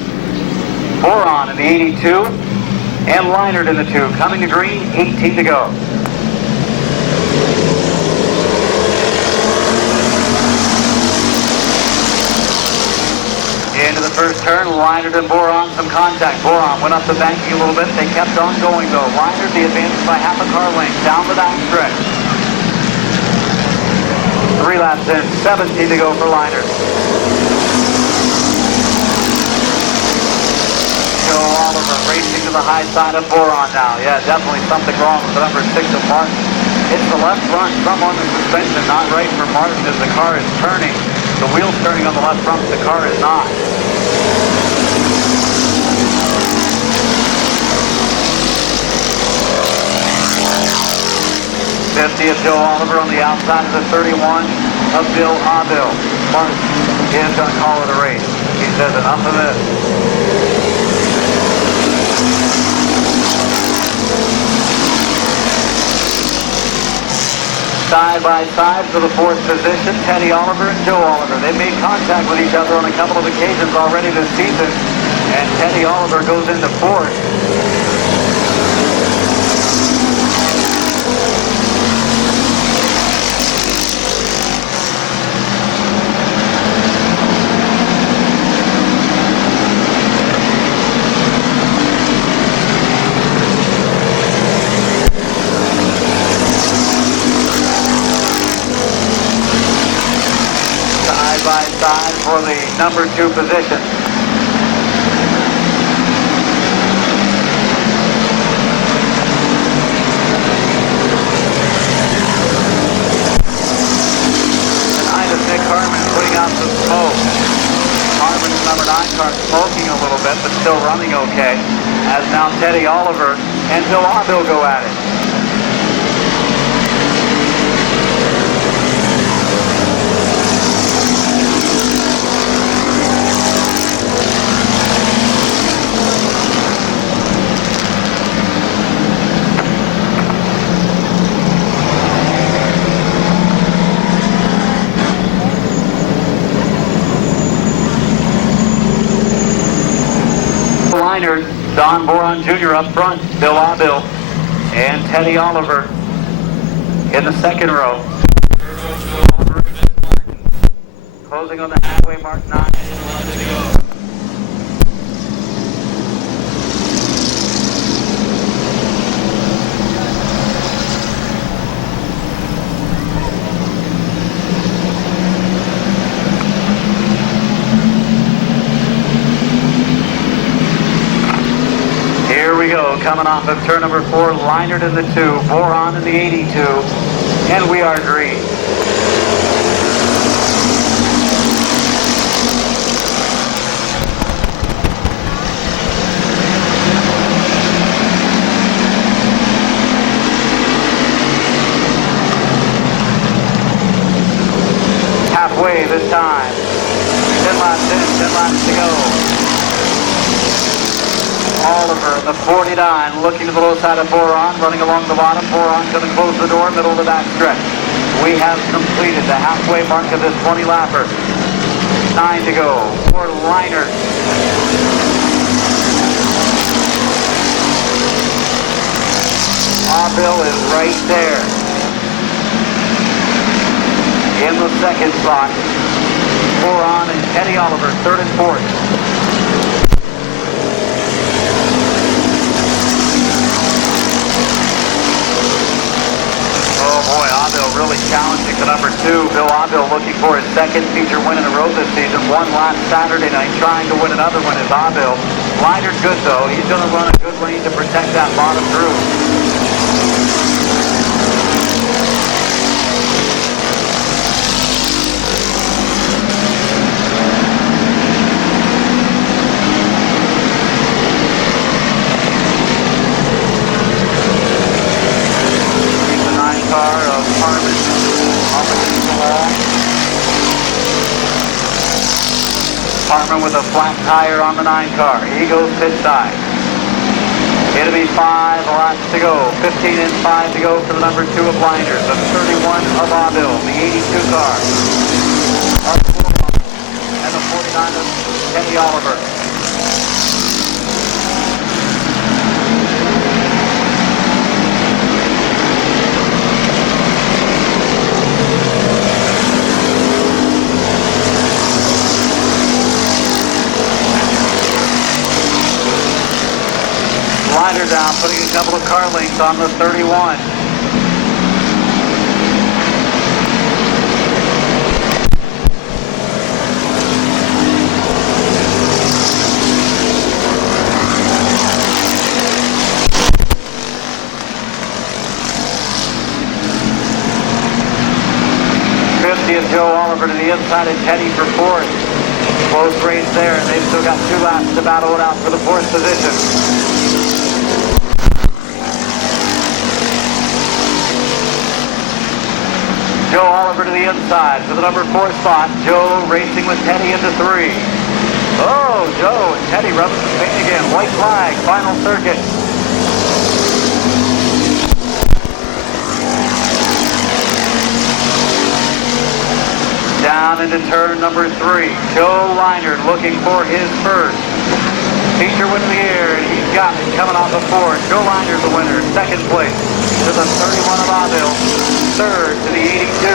Boron in the 82 and Leinert in the 2. Coming to green, 18 to go. Into the first turn, Leinert and Boron, some contact. Boron went up the banking a little bit. They kept on going though. Leinert the advantage by half a car length down the back stretch. 3 laps in, 17 to go for Leinert. Joe Oliver racing to the high side of Boron now. Yeah, definitely something wrong with the number 6 of Martin. It's the left front, some on the suspension, not right for Martin as the car is turning. The wheel's turning on the left front, the car is not. '50 of Joe Oliver on the outside of the 31 of Bill Aville. Martin is going to call it a race. He says enough of this. Side by side for the 4th position, Teddy Oliver and Joe Oliver. They've made contact with each other on a couple of occasions already this season, and Teddy Oliver goes into 4th. By side for the number 2 position. Tonight is Nick Harmon putting out some smoke. Harmon's number 9 car smoking a little bit, but still running okay. As now Teddy Oliver and Bill Aville go at it. Leinert, Don Boron Jr. up front, Bill Aville, and Teddy Oliver in the 2nd row. Closing on the halfway mark, 9. Here we go, coming off of turn number 4, Leinert in the 2, Boron in the 82, and we are green. Halfway this time. 10 laps in, 10 laps to go. Oliver, the 49, looking to the low side of Boron, running along the bottom. Boron going to close the door, middle of the back stretch. We have completed the halfway mark of this 20-lapper. 9 to go for Leinert. Aville is right there in the 2nd spot. Boron and Teddy Oliver, 3rd and 4th. Oh boy, Aville really challenging the number 2, Bill Aville, looking for his second feature win in a row this season. Won last Saturday night, trying to win another one is Aville. Liner's good though. He's going to run a good lane to protect that bottom groove. Car of Harmon up against the wall. Harmon with a flat tire on the 9 car. He goes pit side. It'll be 5 laps to go. 15 and 5 to go for the number 2 of Blinders. The 31 of Aville, the 82 car of Bullhorn, and the 49 of Teddy Oliver. Liner down, putting a couple of car lengths on the 31. Of Joe Oliver to the inside and Teddy for 4th. Close race there, and they've still got 2 laps to battle it out for the 4th position. Joe Oliver to the inside for the number 4 spot. Joe racing with Teddy into 3. Oh, Joe and Teddy rubbing the paint again. White flag, final circuit. Down into turn number 3. Joe Liner looking for his first feature win in the air, and he's got it coming off the 4. Joe Liner's the winner. Second place to the 31 of Aville. Third to the 82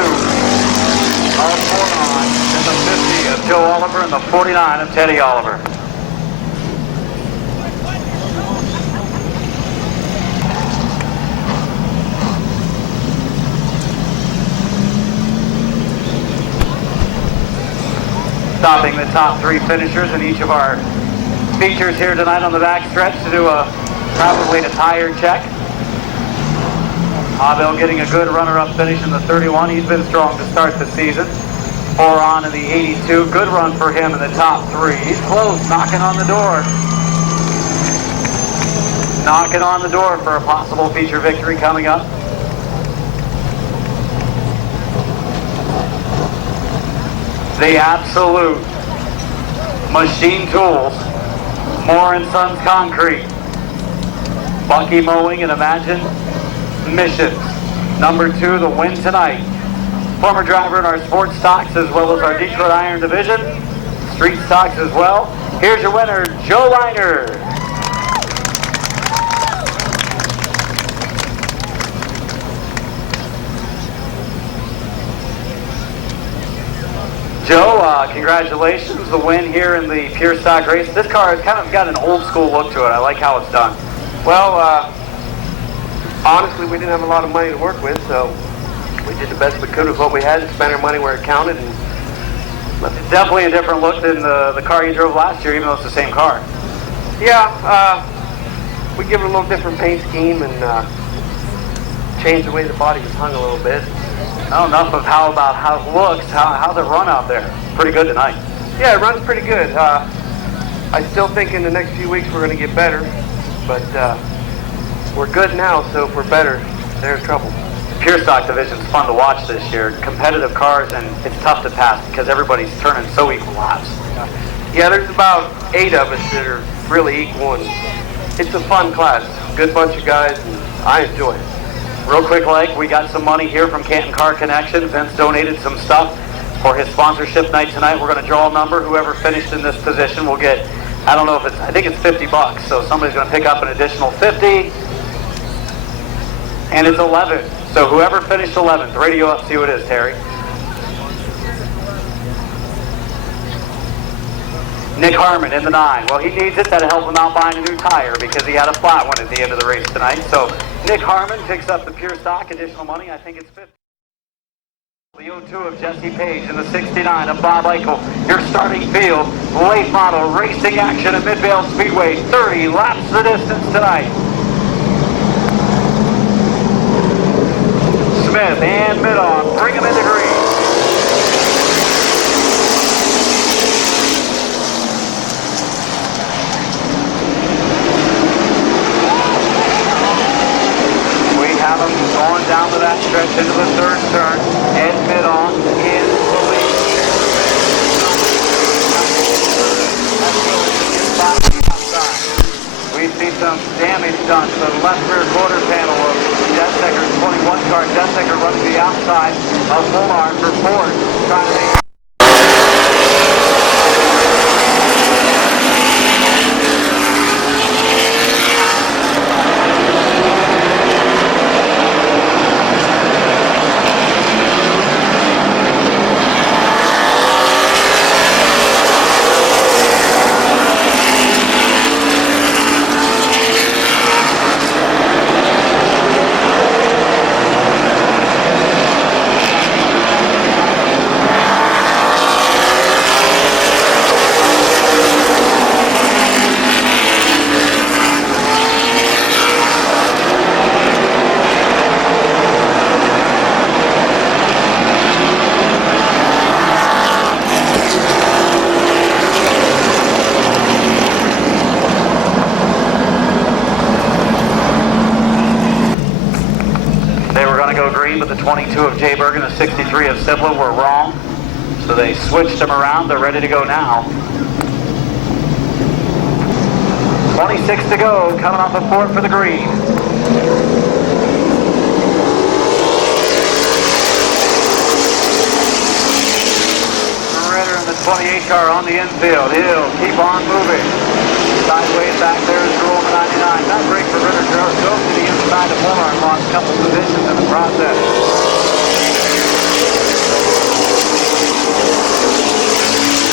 of Bullhorn, and the 50 of Joe Oliver, and the 49 of Teddy Oliver. Stopping the top 3 finishers in each of our features here tonight on the backstretch to do probably a tire check. Aville getting a good runner-up finish in the 31. He's been strong to start the season. 4 on in the 82. Good run for him in the top 3. He's close, knocking on the door. Knocking on the door for a possible feature victory coming up. The absolute machine tools, Moore & Sons Concrete, Bucky Mowing and Imagine Missions. Number 2, the win tonight. Former driver in our sports stocks as well as our Detroit Iron division, street stocks as well. Here's your winner, Joe Liner. Joe, congratulations, the win here in the pure stock race. This car has kind of got an old school look to it. I like how it's done. Well, honestly, we didn't have a lot of money to work with, so we did the best we could with what we had and spent our money where it counted. And it's definitely a different look than the car you drove last year, even though it's the same car. Yeah, we give it a little different paint scheme and changed the way the body was hung a little bit. Well, enough of how it looks. How's it run out there? Pretty good tonight. Yeah, it runs pretty good. I still think in the next few weeks we're going to get better, but we're good now, so if we're better, they're in trouble. The pure stock division's fun to watch this year. Competitive cars, and it's tough to pass because everybody's turning so equal laps. Yeah, there's about 8 of us that are really equal, and it's a fun class. Good bunch of guys, and I enjoy it. Real quick, like, we got some money here from Canton Car Connection. Vince donated some stuff for his sponsorship night tonight. We're going to draw a number. Whoever finished in this position will get, I don't know if it's, I think it's $50. So somebody's going to pick up an additional 50. And it's 11. So whoever finished 11th, radio up, see who it is, Terry. Nick Harmon in the 9. Well, he needs it. That'll help him out buying a new tire because he had a flat one at the end of the race tonight. So Nick Harmon picks up the pure stock additional money. I think it's 50. The 02 of Jesse Page and the 69 of Bob Eichel. Your starting field, late model racing action at Midvale Speedway. 30 laps the distance tonight. Smith and Mid-Vid, bring him into green. Have him going down to that stretch into the third turn. Ed Mid-Vid in the lead. We see some damage done to the left rear quarter panel of Deathsecker's 21 car. Deathsecker running the outside of Molar for fourth, trying to make. But the 22 of Jay Bergen and the 63 of Sibla were wrong, so they switched them around. They're ready to go now. 26 to go, coming off the fourth for the green. Ritter in the 28 car on the infield. He'll keep on moving. Sideways back there is rule 99. Not great for Ritter. Goes to the inside of Molar and lost a couple positions in the process.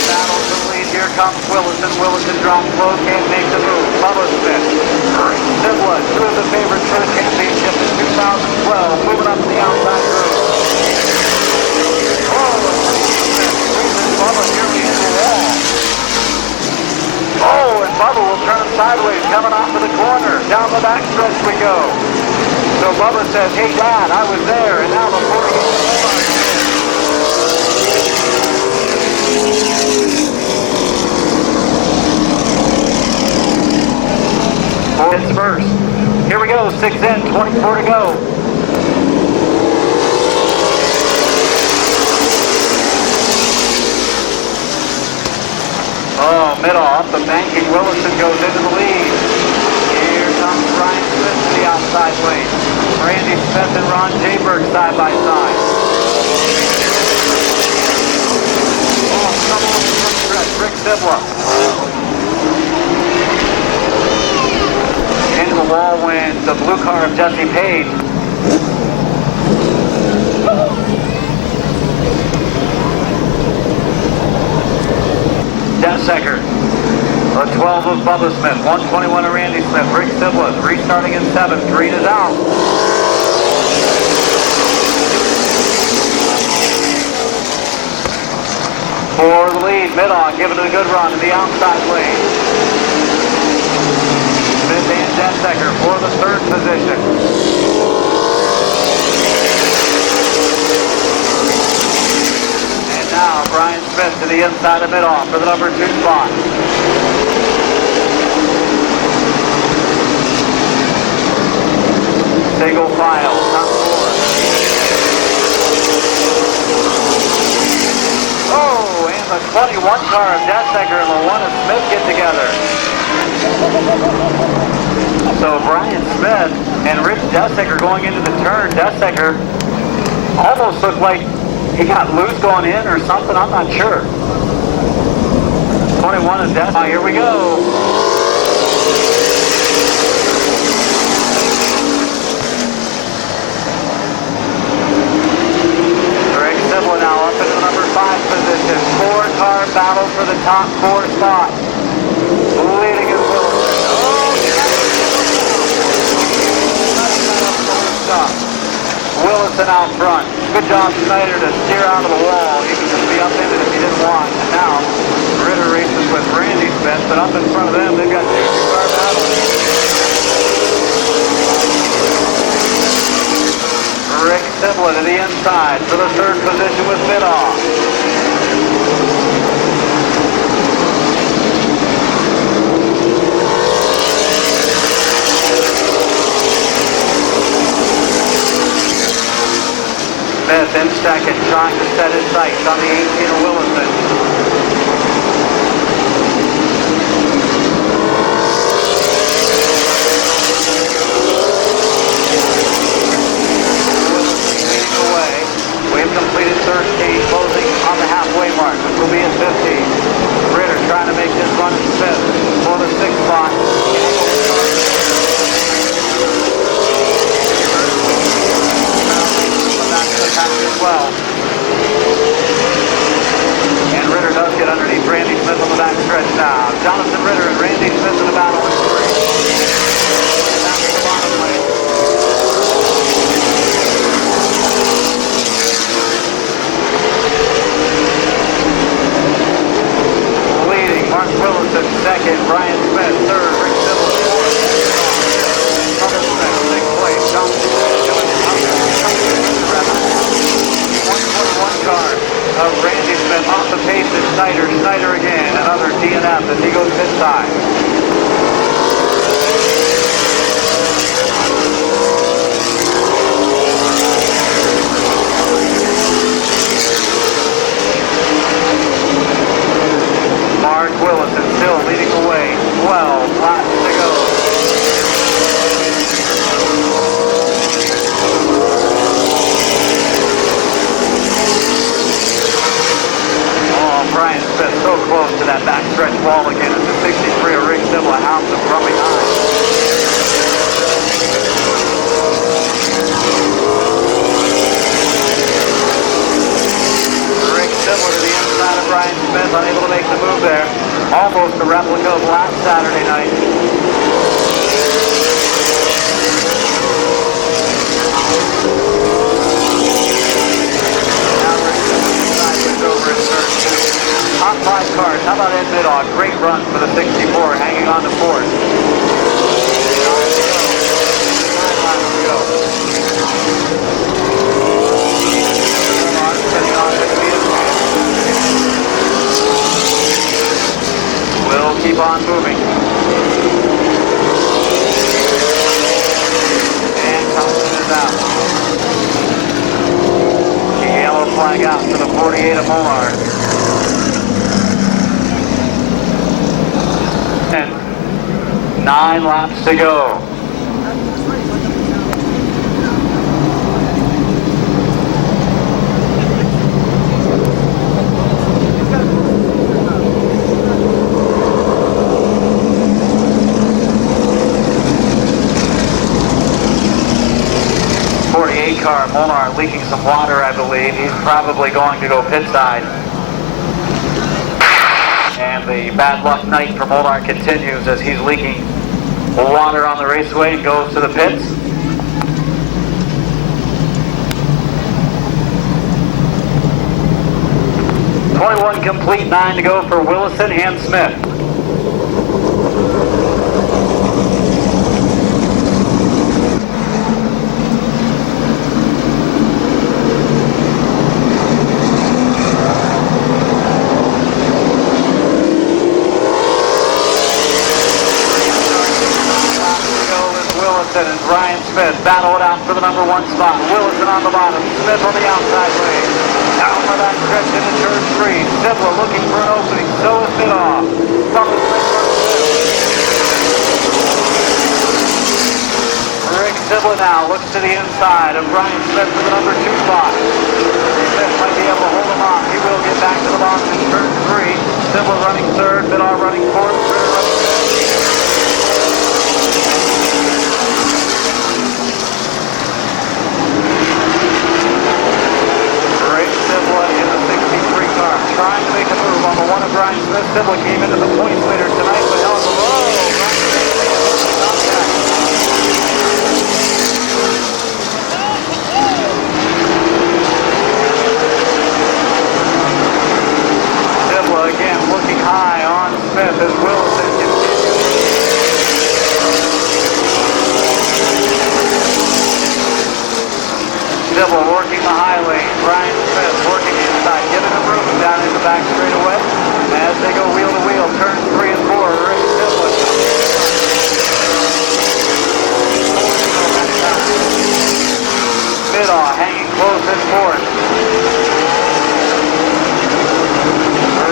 Battle for the lead. Here comes Willison. Willison drops low, can't make the move. Bubba Smith. Sibla, two of the favorites for the championship in 2012. Moving up the outside group. Oh, Bubba nearly in the wall. Oh, and Bubba will turn him sideways, coming off of the corner. Down the back stretch we go. So Bubba says, hey, Dad, I was there, and now before he gets the hits first. Here we go, 6 in, 24 to go. Oh, Mid-Vid off the banking. Willison goes into the lead. Here comes Ryan Smith to the outside lane. Randy Smith and Ron Jayberg side by side. Oh, come on the front stretch. Rick Sibla. Into the wall wins the blue car of Jesse Page. Deathsecker, the 12 of Bubba Smith, 121 of Randy Smith, Rick Sibla, restarting in 7th, green is out. For the lead, Mid-Vid giving it a good run to the outside lane. Smith and Deathsecker for the third position. Now, Brian Smith to the inside of Mid-Vid for the number 2 spot. Single file, top 4. Oh, and the 21 car of Deathsecker and the 1 of Smith get together. So Brian Smith and Rich Deathsecker going into the turn. Deathsecker almost looked like he got loose going in or something, I'm not sure. 21 is death. Here we go. Greg Sibla now up into the number 5 position. 4-car battle for the top 4 spot. Leading is Willison. Oh, Willison out front. Good job, Snyder, to steer out of the wall. He could just be up in it if he didn't want. And now, Ritter races with Randy Smith, but up in front of them, they've got two car battles. Rick Sibla to the inside for the third position with Mid-Vid. Smith in second, trying to set his sights on the 18 of Willison. Willison leading away. We've completed third stage, closing on the halfway mark, which will be at 15. Ritter trying to make his run at Smith for the sixth spot. As well. And Ritter does get underneath Randy Smith on the back stretch now. Jonathan Ritter and Randy Smith in the battle in three. Down to the bottom lane. Leading, Mark Willison second, Brian Smith third, Rick Sibla fourth. Thomas Smith sixth place, Jonathan car of Randy Smith off the pace is Snyder. Snyder again, another DNF as he goes pit side. Mark Willison still leading the way. 12 laps to go. Brian Smith so close to that backstretch wall again as the 63 of Rick Sibla hounds him from behind. Rick Sibla to the inside of Brian Smith, unable to make the move there. Almost a replica of last Saturday night. Top five cars. How about Ed Mid-Vid? Great run for the 64, hanging on to fourth. 9 laps to go. Setting on to the We'll keep on moving. And Thompson is out. Yellow flag out for the 48 of Molar. 9 laps to go. Car, Molnar leaking some water, I believe. He's probably going to go pit side. And the bad luck night for Molnar continues as he's leaking water on the raceway and goes to the pits. .21 complete, 9 to go for Willison and Smith. And Brian Smith battle it out for the number 1 spot. Willison on the bottom, Smith on the outside lane. Down the back stretch into turn 3. Sibla looking for an opening, so is Mid-Vid. From the Rick Sibla now looks to the inside of Brian Smith for the number 2 spot. Smith might be able to hold him off. He will get back to the box in turn 3. Sibla running third, Mid-Vid running fourth, Ritter running fifth. Trying to make a move on the one of Brian Smith. Sibla came into the points leader tonight, but held below. Sybil working the high lane. Brian Smith working inside, giving them room down in the back straightaway. As they go wheel to wheel, turns 3 and 4. Rick Sybil. Middaw hanging close in 4th.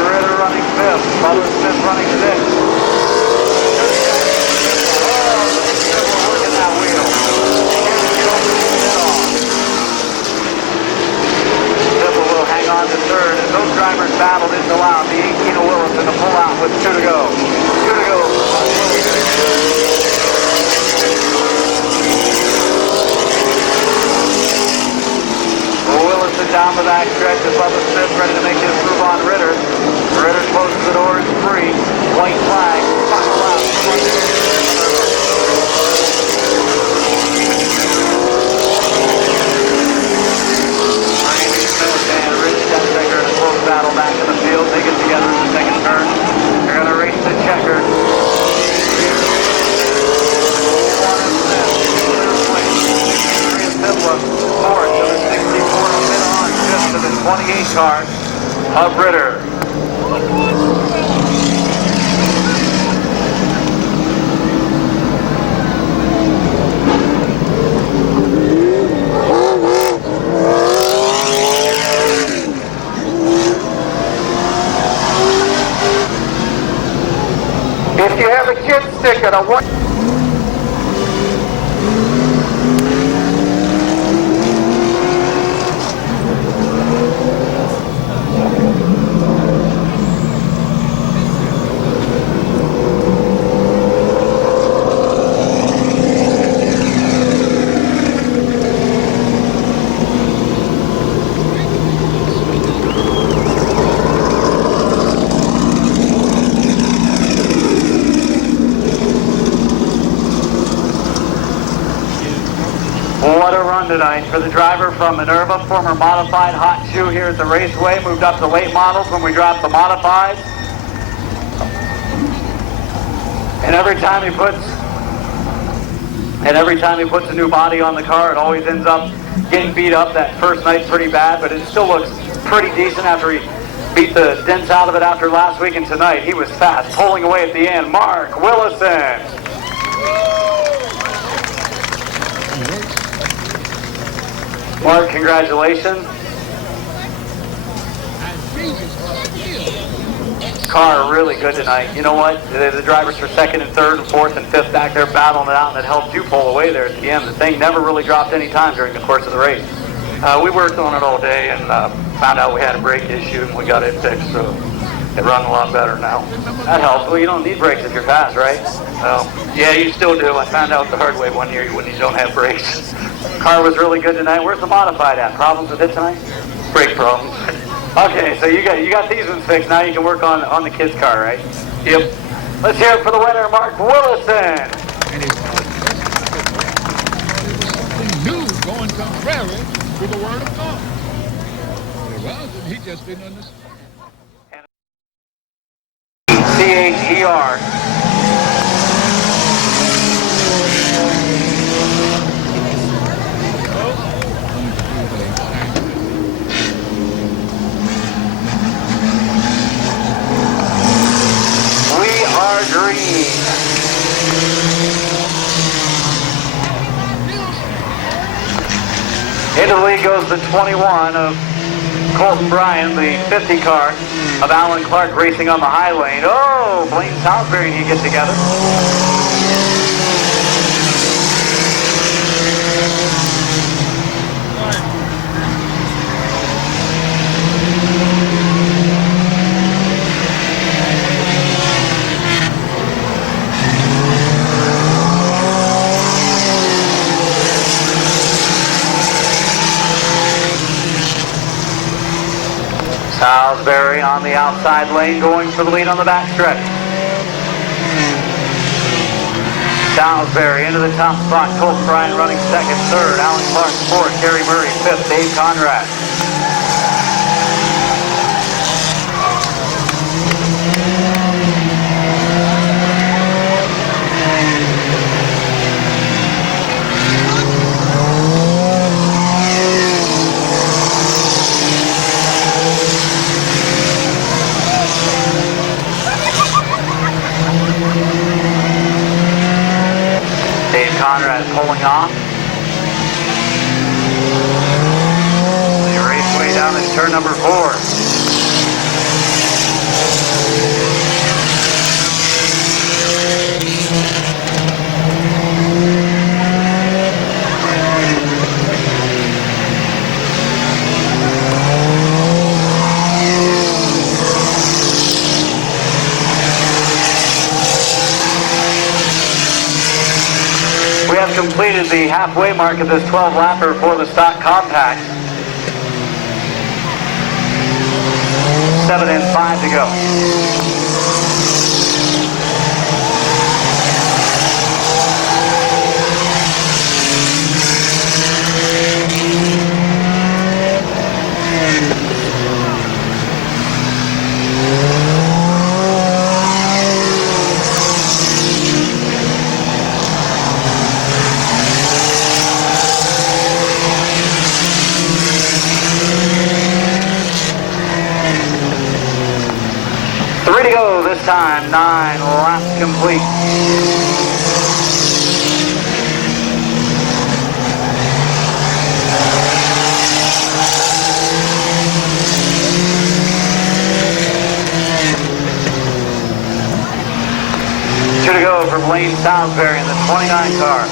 Ritter running 5th. Butler Smith running 6th. Working that wheel. Sybil will hang on to 3rd as those drivers battle didn't allow the 18 of Willison to pull out with 2 to go. 2 to go. Willison down the back stretch as Bubba Smith ready to make his move on Ritter. Ritter closes the door in 3. White flag. Final lap. Randy Smith and Rich Denziger in a close battle back in the field. They get together in the second turn. They're going to race the checker. Fourth to the 64 mid-on, 5th to the 28 car of Ritter. If you have a kid's ticket, I want... What a run tonight for the driver from Minerva, former modified hot shoe here at the raceway, moved up to late models when we dropped the modified. And every time he puts a new body on the car, it always ends up getting beat up. That first night's pretty bad, but it still looks pretty decent after he beat the dents out of it after last week, and tonight he was fast, pulling away at the end. Mark Willison. Mark, congratulations. Car really good tonight. You know what? The drivers for 2nd and 3rd and 4th and 5th back there battling it out, and it helped you pull away there at the end. The thing never really dropped any time during the course of the race. We worked on it all day and found out we had a brake issue, and we got it fixed, so it runs a lot better now. That helps. Well, you don't need brakes if you're fast, right? Yeah, you still do. I found out the hard way one year when you don't have brakes. Car was really good tonight. Where's the modified at? Problems with it tonight? Brake problems. Okay, so you got these ones fixed. Now you can work on the kid's car, right? Yep. Let's hear it for the winner, Mark Willison. And he knew going contrary to the word of God. It was, and he just didn't understand. C-H-E-R. We are green. Into the lead goes the 21 of Colton Bryan, the 50 car of Alan Clark racing on the high lane. Oh, Blaine Salisbury and he get together. Salisbury on the outside lane going for the lead on the back stretch. Salisbury into the top spot. Colton Bryan running 2nd, 3rd. Alan Clark 4th. Gary Murray 5th. Dave Conrad. turn number 4. We have completed the halfway mark of this 12-lapper for the stock compact. 7 and 5 to go. Three to go this time, 9 laps complete. Two to go for Blaine Salisbury in the 29 car.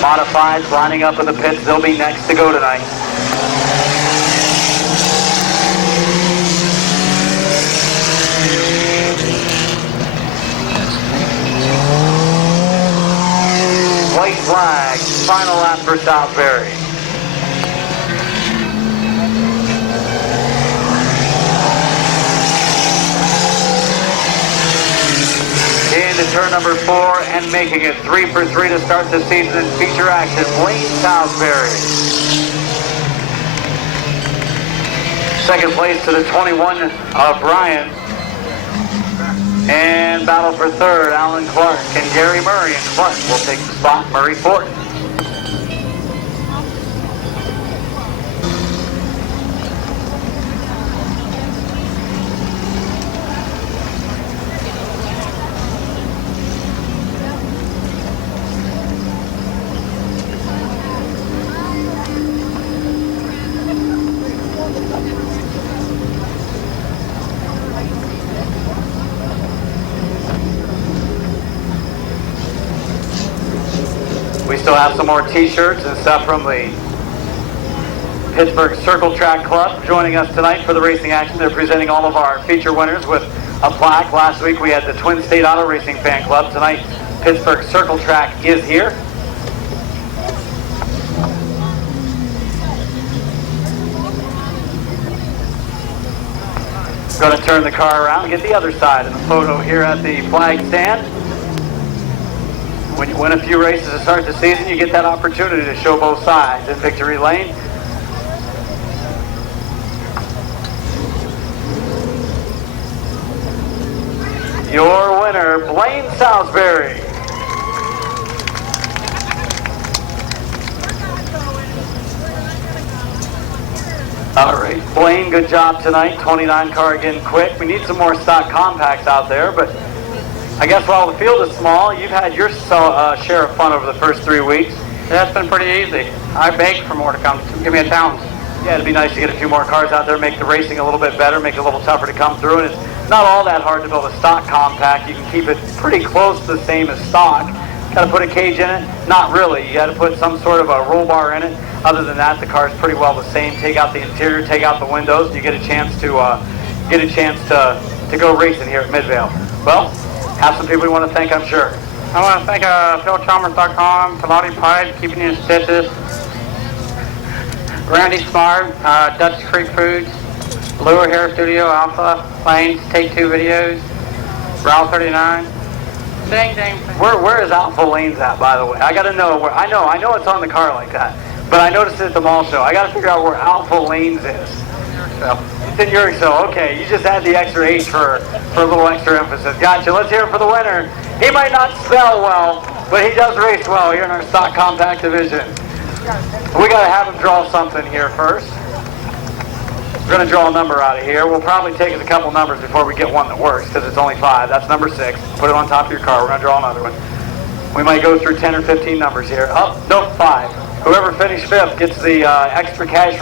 Modifieds lining up in the pits, they'll be next to go tonight. White flag, final lap for Salisbury. Into turn number 4 and making it 3 for 3 to start the season in feature action, Blaine Salisbury. Second place to the 21 of Brian. And battle for third, Alan Clark and Gary Murray, and Clark will take the spot, Murray fourth. We still have some more t-shirts and stuff from the Pittsburgh Circle Track Club joining us tonight for the racing action. They're presenting all of our feature winners with a plaque. Last week we had the Twin State Auto Racing Fan Club. Tonight, Pittsburgh Circle Track is here. Going to turn the car around and get the other side of the photo here at the flag stand. When you win a few races to start the season, you get that opportunity to show both sides in victory lane. Your winner, Blaine Salisbury. All right, Blaine, good job tonight. 29 car again quick. We need some more stock compacts out there, but I guess while the field is small, you've had your share of fun over the first 3 weeks. Yeah, it's been pretty easy. I beg for more to come. Give me a challenge. Yeah, it'd be nice to get a few more cars out there, make the racing a little bit better, make it a little tougher to come through. And it's not all that hard to build a stock compact. You can keep it pretty close to the same as stock. Got to put a cage in it? Not really. You got to put some sort of a roll bar in it. Other than that, the car is pretty well the same. Take out the interior, take out the windows, and you get a chance to go racing here at Midvale. Well, have some people you want to thank, I'm sure. I want to thank PhilChalmers.com, Pilati Pipe, keeping you in stitches, Randy Smart, Dutch Creek Foods, Lure Hair Studio, Alpha, Plains, Take Two Videos, Route 39. Dang, dang. Where is Alpha Lanes at, by the way? I got to know where. I know it's on the car like that, but I noticed it at the mall show. I got to figure out where Alpha Lanes is. It's in Yorkville. Okay, you just add the extra H for a little extra emphasis. Gotcha. Let's hear it for the winner. He might not spell well, but he does race well here in our stock compact division. We got to have him draw something here first. We're going to draw a number out of here. We'll probably take us a couple numbers before we get one that works, because it's only 5. That's number 6. Put it on top of your car. We're going to draw another one. We might go through 10 or 15 numbers here. Oh, nope, 5. Whoever finished 5th gets the extra cash from